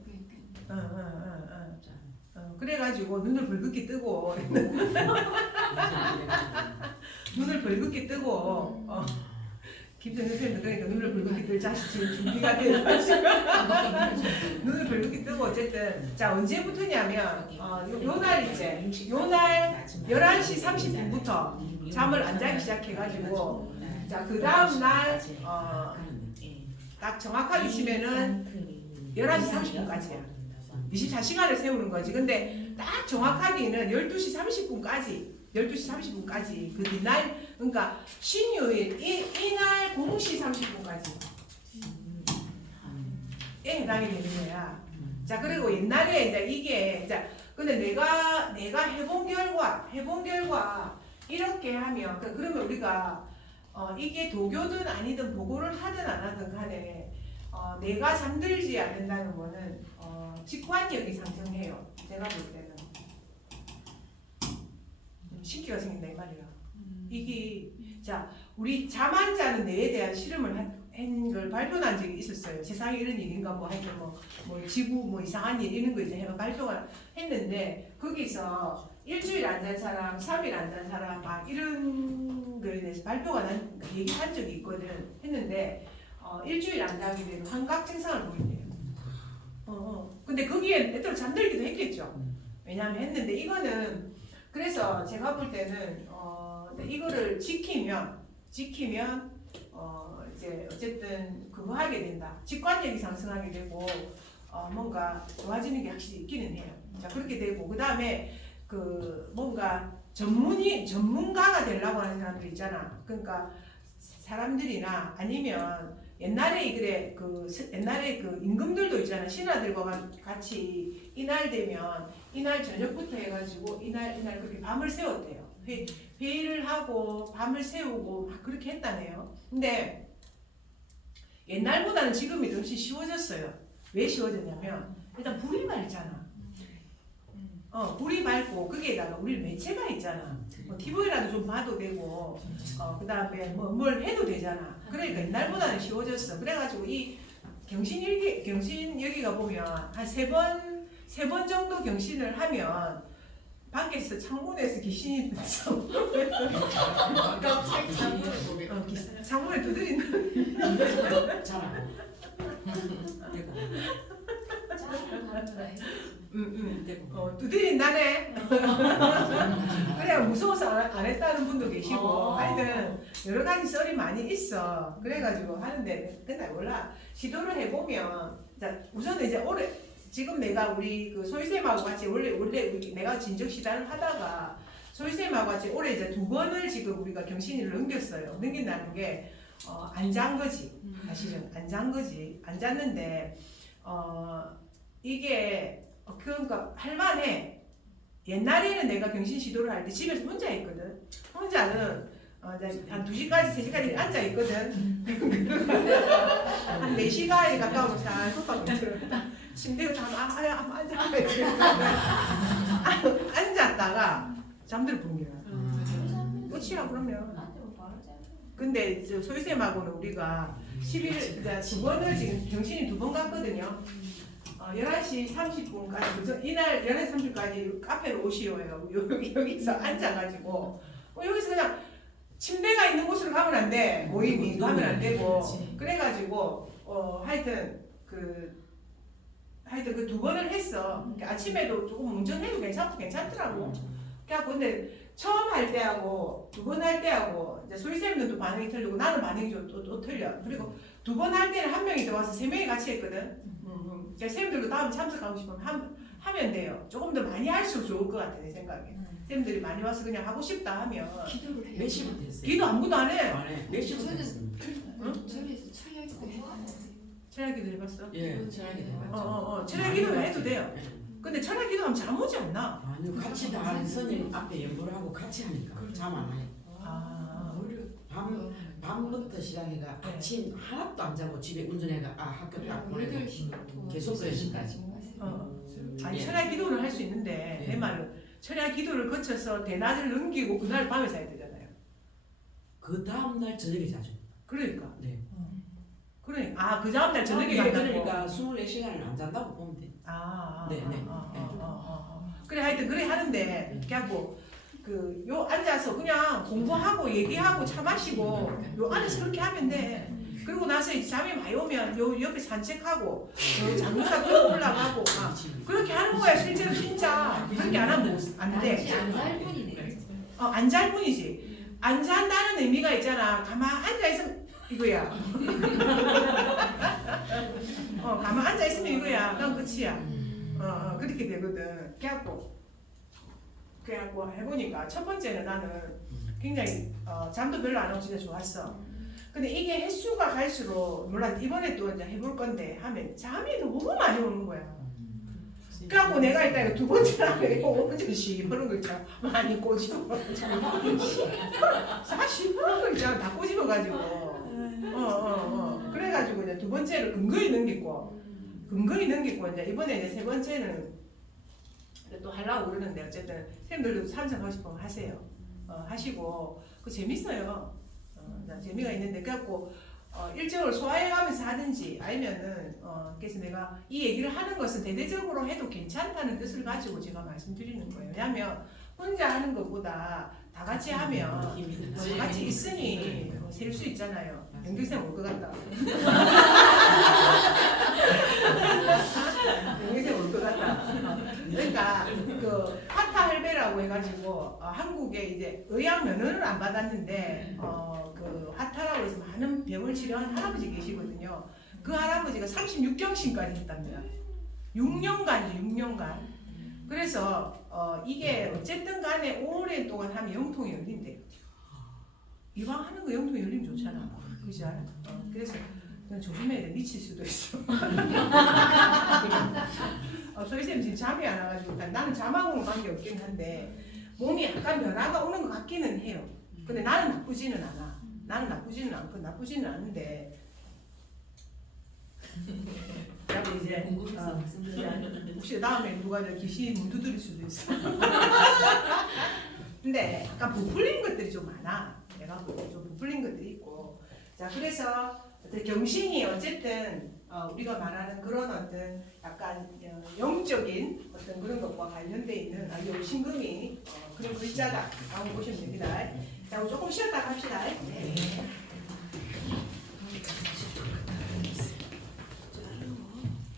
그래가지고 눈을 벌겋게 뜨고 김정은 선생님도 그러니까 눈을 벌겋게 뜰 자식 지금 준비가 돼가지고 눈을 벌겋게 뜨고 어쨌든 자 언제부터냐면 요날 이제 요날 11시 30분부터 잠을 안 자기 시작해가지고 자 그 다음 날 딱 정확하게 치면은 11시 30분까지야. 24시간을 세우는 거지. 근데 딱 정확하게는 12시 30분까지 그 뒷날 그러니까 신유일 이날 0시 30분까지 에 해당이 되는 거야. 자 그리고 옛날에 이제 이게 자 근데 내가 해본 결과 이렇게 하면 그러면 우리가 이게 도교든 아니든 보고를 하든 안 하든 간에 내가 잠들지 않는다는 거는 직관력이 상승해요. 제가 볼 때는 신기가 생긴다 이 말이야. 이게 자 우리 잠 안 자는 뇌에 대한 실험을 한 걸 발표한 적이 있었어요. 세상에 이런 일인가 뭐 하여튼 뭐 지구 뭐 이상한 일 이런 거 이제 해가 발표가 했는데 거기서 일주일 안 잔 사람, 3일 안 잔 사람 막 이런 거에 대해서 발표가 난 얘기한 적이 있거든. 했는데 일주일 안 자게 되면 환각 증상을 보인대요. 근데 거기에 애들 잠들기도 했겠죠. 왜냐하면 했는데 이거는 그래서 제가 볼 때는 이거를 지키면 이제 어쨌든 그거 하게 된다. 직관력이 상승하게 되고 뭔가 좋아지는 게 확실히 있기는 해요. 자 그렇게 되고 그 다음에 그 뭔가 전문가가 되려고 하는 사람들 있잖아. 그러니까 사람들이나 아니면 옛날에 옛날에 그 임금들도 있잖아. 신하들과 같이 이날 되면 이날 저녁부터 해가지고 이날 그렇게 밤을 새웠대요. 회의를 하고 밤을 새우고 막 그렇게 했다네요. 근데 옛날보다는 지금이 훨씬 쉬워졌어요. 왜 쉬워졌냐면 일단 불이 맑잖아. 불이 맑고 거기에다가 우리 매체가 있잖아. TV라도 좀 봐도 되고 그 다음에 뭘 해도 되잖아. 그러니까 옛날보다는 쉬워졌어. 그래가지고 이 경신 여기가 보면 한 세 번 정도 경신을 하면 밖에서 창문에서 귀신이 창문에 두드린다. 잘하고. 두드린다네. 그래 무서워서 안 했다는 분도 계시고 하여튼 여러 가지 썰이 많이 있어. 그래가지고 하는데 근데 몰라 시도를 해보면 자 우선은 이제 올해 지금 내가 우리 그 소희쌤하고 같이 원래 내가 진적 시단을 하다가 소희쌤하고 같이 올해 이제 2번을 지금 우리가 경신일을 넘겼어요. 넘긴다는 게 안 잔 거지. 사실은 안 잔 거지. 안 잤는데 이게 그러니까 할만해. 옛날에는 내가 경신 시도를 할 때 집에서 혼자 했거든. 혼자는 한 2시까지 3시까지 앉아 있거든. 한 4시간에 가까운 잘 속박 들었다. 침대에 앉았다가 잠들어 본 거야. 끝이야 그러면. 근데 소희쌤하고는 우리가 11일 2번을 지금 경신이 2번 갔거든요. 11시 30분까지 그래서 이날 11시 30분까지 카페로 오시오요. 여기서 앉아가지고 여기서 그냥 침대가 있는 곳으로 가면 안 돼. 모임이 가면 안 되고 그래가지고 하여튼 그 2번을 했어. 아침에도 조금 운전해도 괜찮더라고. 그래갖고 근데 처음 할 때하고 2번 할 때하고 이제 소희쌤은 또 반응이 틀리고 나는 반응이 또 틀려. 그리고 2번 할 때는 한 명이 더 와서 3명이 같이 했거든. 쌤들도 다음 참석하고 싶으면 하면 돼요. 조금 더 많이 할수록 좋을 것 같아 내 생각에. 쌤들이 많이 와서 그냥 하고 싶다 하면 기도를 해. 몇 시부터 했어요? 기도 아무도 안 해. 안 해. 몇 시부터 저는 했습니까? 저에서 철야기도 해봤는데 철야 기도 해봤어? 예, 전화기 돼봤죠. 철야 기도는 해도 돼요. 근데 철야 기도하면 잠 오지 않나? 아니요, 같이 다 스님 앞에 연보를 하고 같이 하니까 잠 안 와요. 밤부터 시작해가 아침 하나도 안 자고 집에 운전해가 학교 딱 보내고 계속 그래 시까지. 아니 예. 철야 기도를 할 수 있는데 내 말은 철야 기도를 거쳐서 대낮을 넘기고 그날 밤에 자야 되잖아요. 그 다음 날 저녁에 자죠. 그러니까. 네. 그러니까 그 다음 날 저녁에 예, 간다고. 그러니까 24시간을 안 잔다고 보면 돼. 그래 하여튼 그래 하는데 그래갖고 요 앉아서 그냥 공부하고 얘기하고 차 마시고 요 안에서 그렇게 하면 돼. 그리고 나서 이제 잠이 많이 오면 요 옆에 산책하고 장로사 끌고 올라가고 그렇게 하는 거야. 실제로 진짜 그렇게 안 하면 안 돼. 안살 뿐이네. 안 잘 뿐이지. 안 잔다는 의미가 있잖아. 가만 앉아 있으면 이거야. 가만 앉아 있으면 이거야. 그럼 끝이야. 그렇게 되거든. 그래갖고 해보니까 첫 번째는 나는 굉장히 잠도 별로 안 오고 진짜 좋았어. 근데 이게 횟수가 갈수록 몰라 이번에 또 이제 해볼 건데 하면 잠이 너무 많이 오는 거야. 그래갖고 내가 일단 이거 2번째랑 오른쪽 시퍼런 거 있잖아. 많이 꼬집어가지고 40%거 있잖아. 다 꼬집어가지고 그래 그래가지고 이제 두 번째로 근거리 넘기고 이제 이번에 이제 세 번째는 또 하려고 그러는데 어쨌든 선생님들도 참석하고 싶으면 하세요. 하시고 그 재밌어요. 재미가 있는데 그래갖고 일정을 소화해가면서 하든지 아니면은 그래서 내가 이 얘기를 하는 것은 대대적으로 해도 괜찮다는 뜻을 가지고 제가 말씀드리는 거예요. 왜냐하면 혼자 하는 것보다 다 같이 하면 다 같이 있으니 셀 수 있잖아요. 연기생 올 것 같다. 연기생 올 것 같다. 그러니까 그 파타 할배라고 해가지고 한국에 이제 의학 면허를 안 받았는데 그 하타라고 해서 많은 병을 치료한 할아버지 계시거든요. 그 할아버지가 36경신까지 했답니다. 6년간이죠, 6년간. 그래서 이게 어쨌든 간에 오랜동안 하면 영통이 열린대요. 이왕 하는 거 영통이 열리면 좋잖아. 그죠? 그래서 조심해야 돼. 미칠 수도 있어. 소희쌤 지금 잠이 안 와가지고 나는 잠하고는 관계없긴 한데 몸이 약간 변화가 오는 것 같기는 해요. 근데 나는 나쁘지는 않아. 나는 나쁘지는 않고 나쁘지는 않은데 그리고 이제 혹시 다음에 누가 저 귀신이 문 두드릴 수도 있어. 근데 약간 부풀린 것들이 좀 많아. 내가 보기엔 좀 부풀린 것들이 있고. 자 그래서 경신이 어쨌든 우리가 말하는 그런 어떤 약간 영적인 어떤 그런 것과 관련돼 있는 요 신금이 그런 글자다라고 보시면 됩니다. 자 조금 쉬었다 갑시다. 네.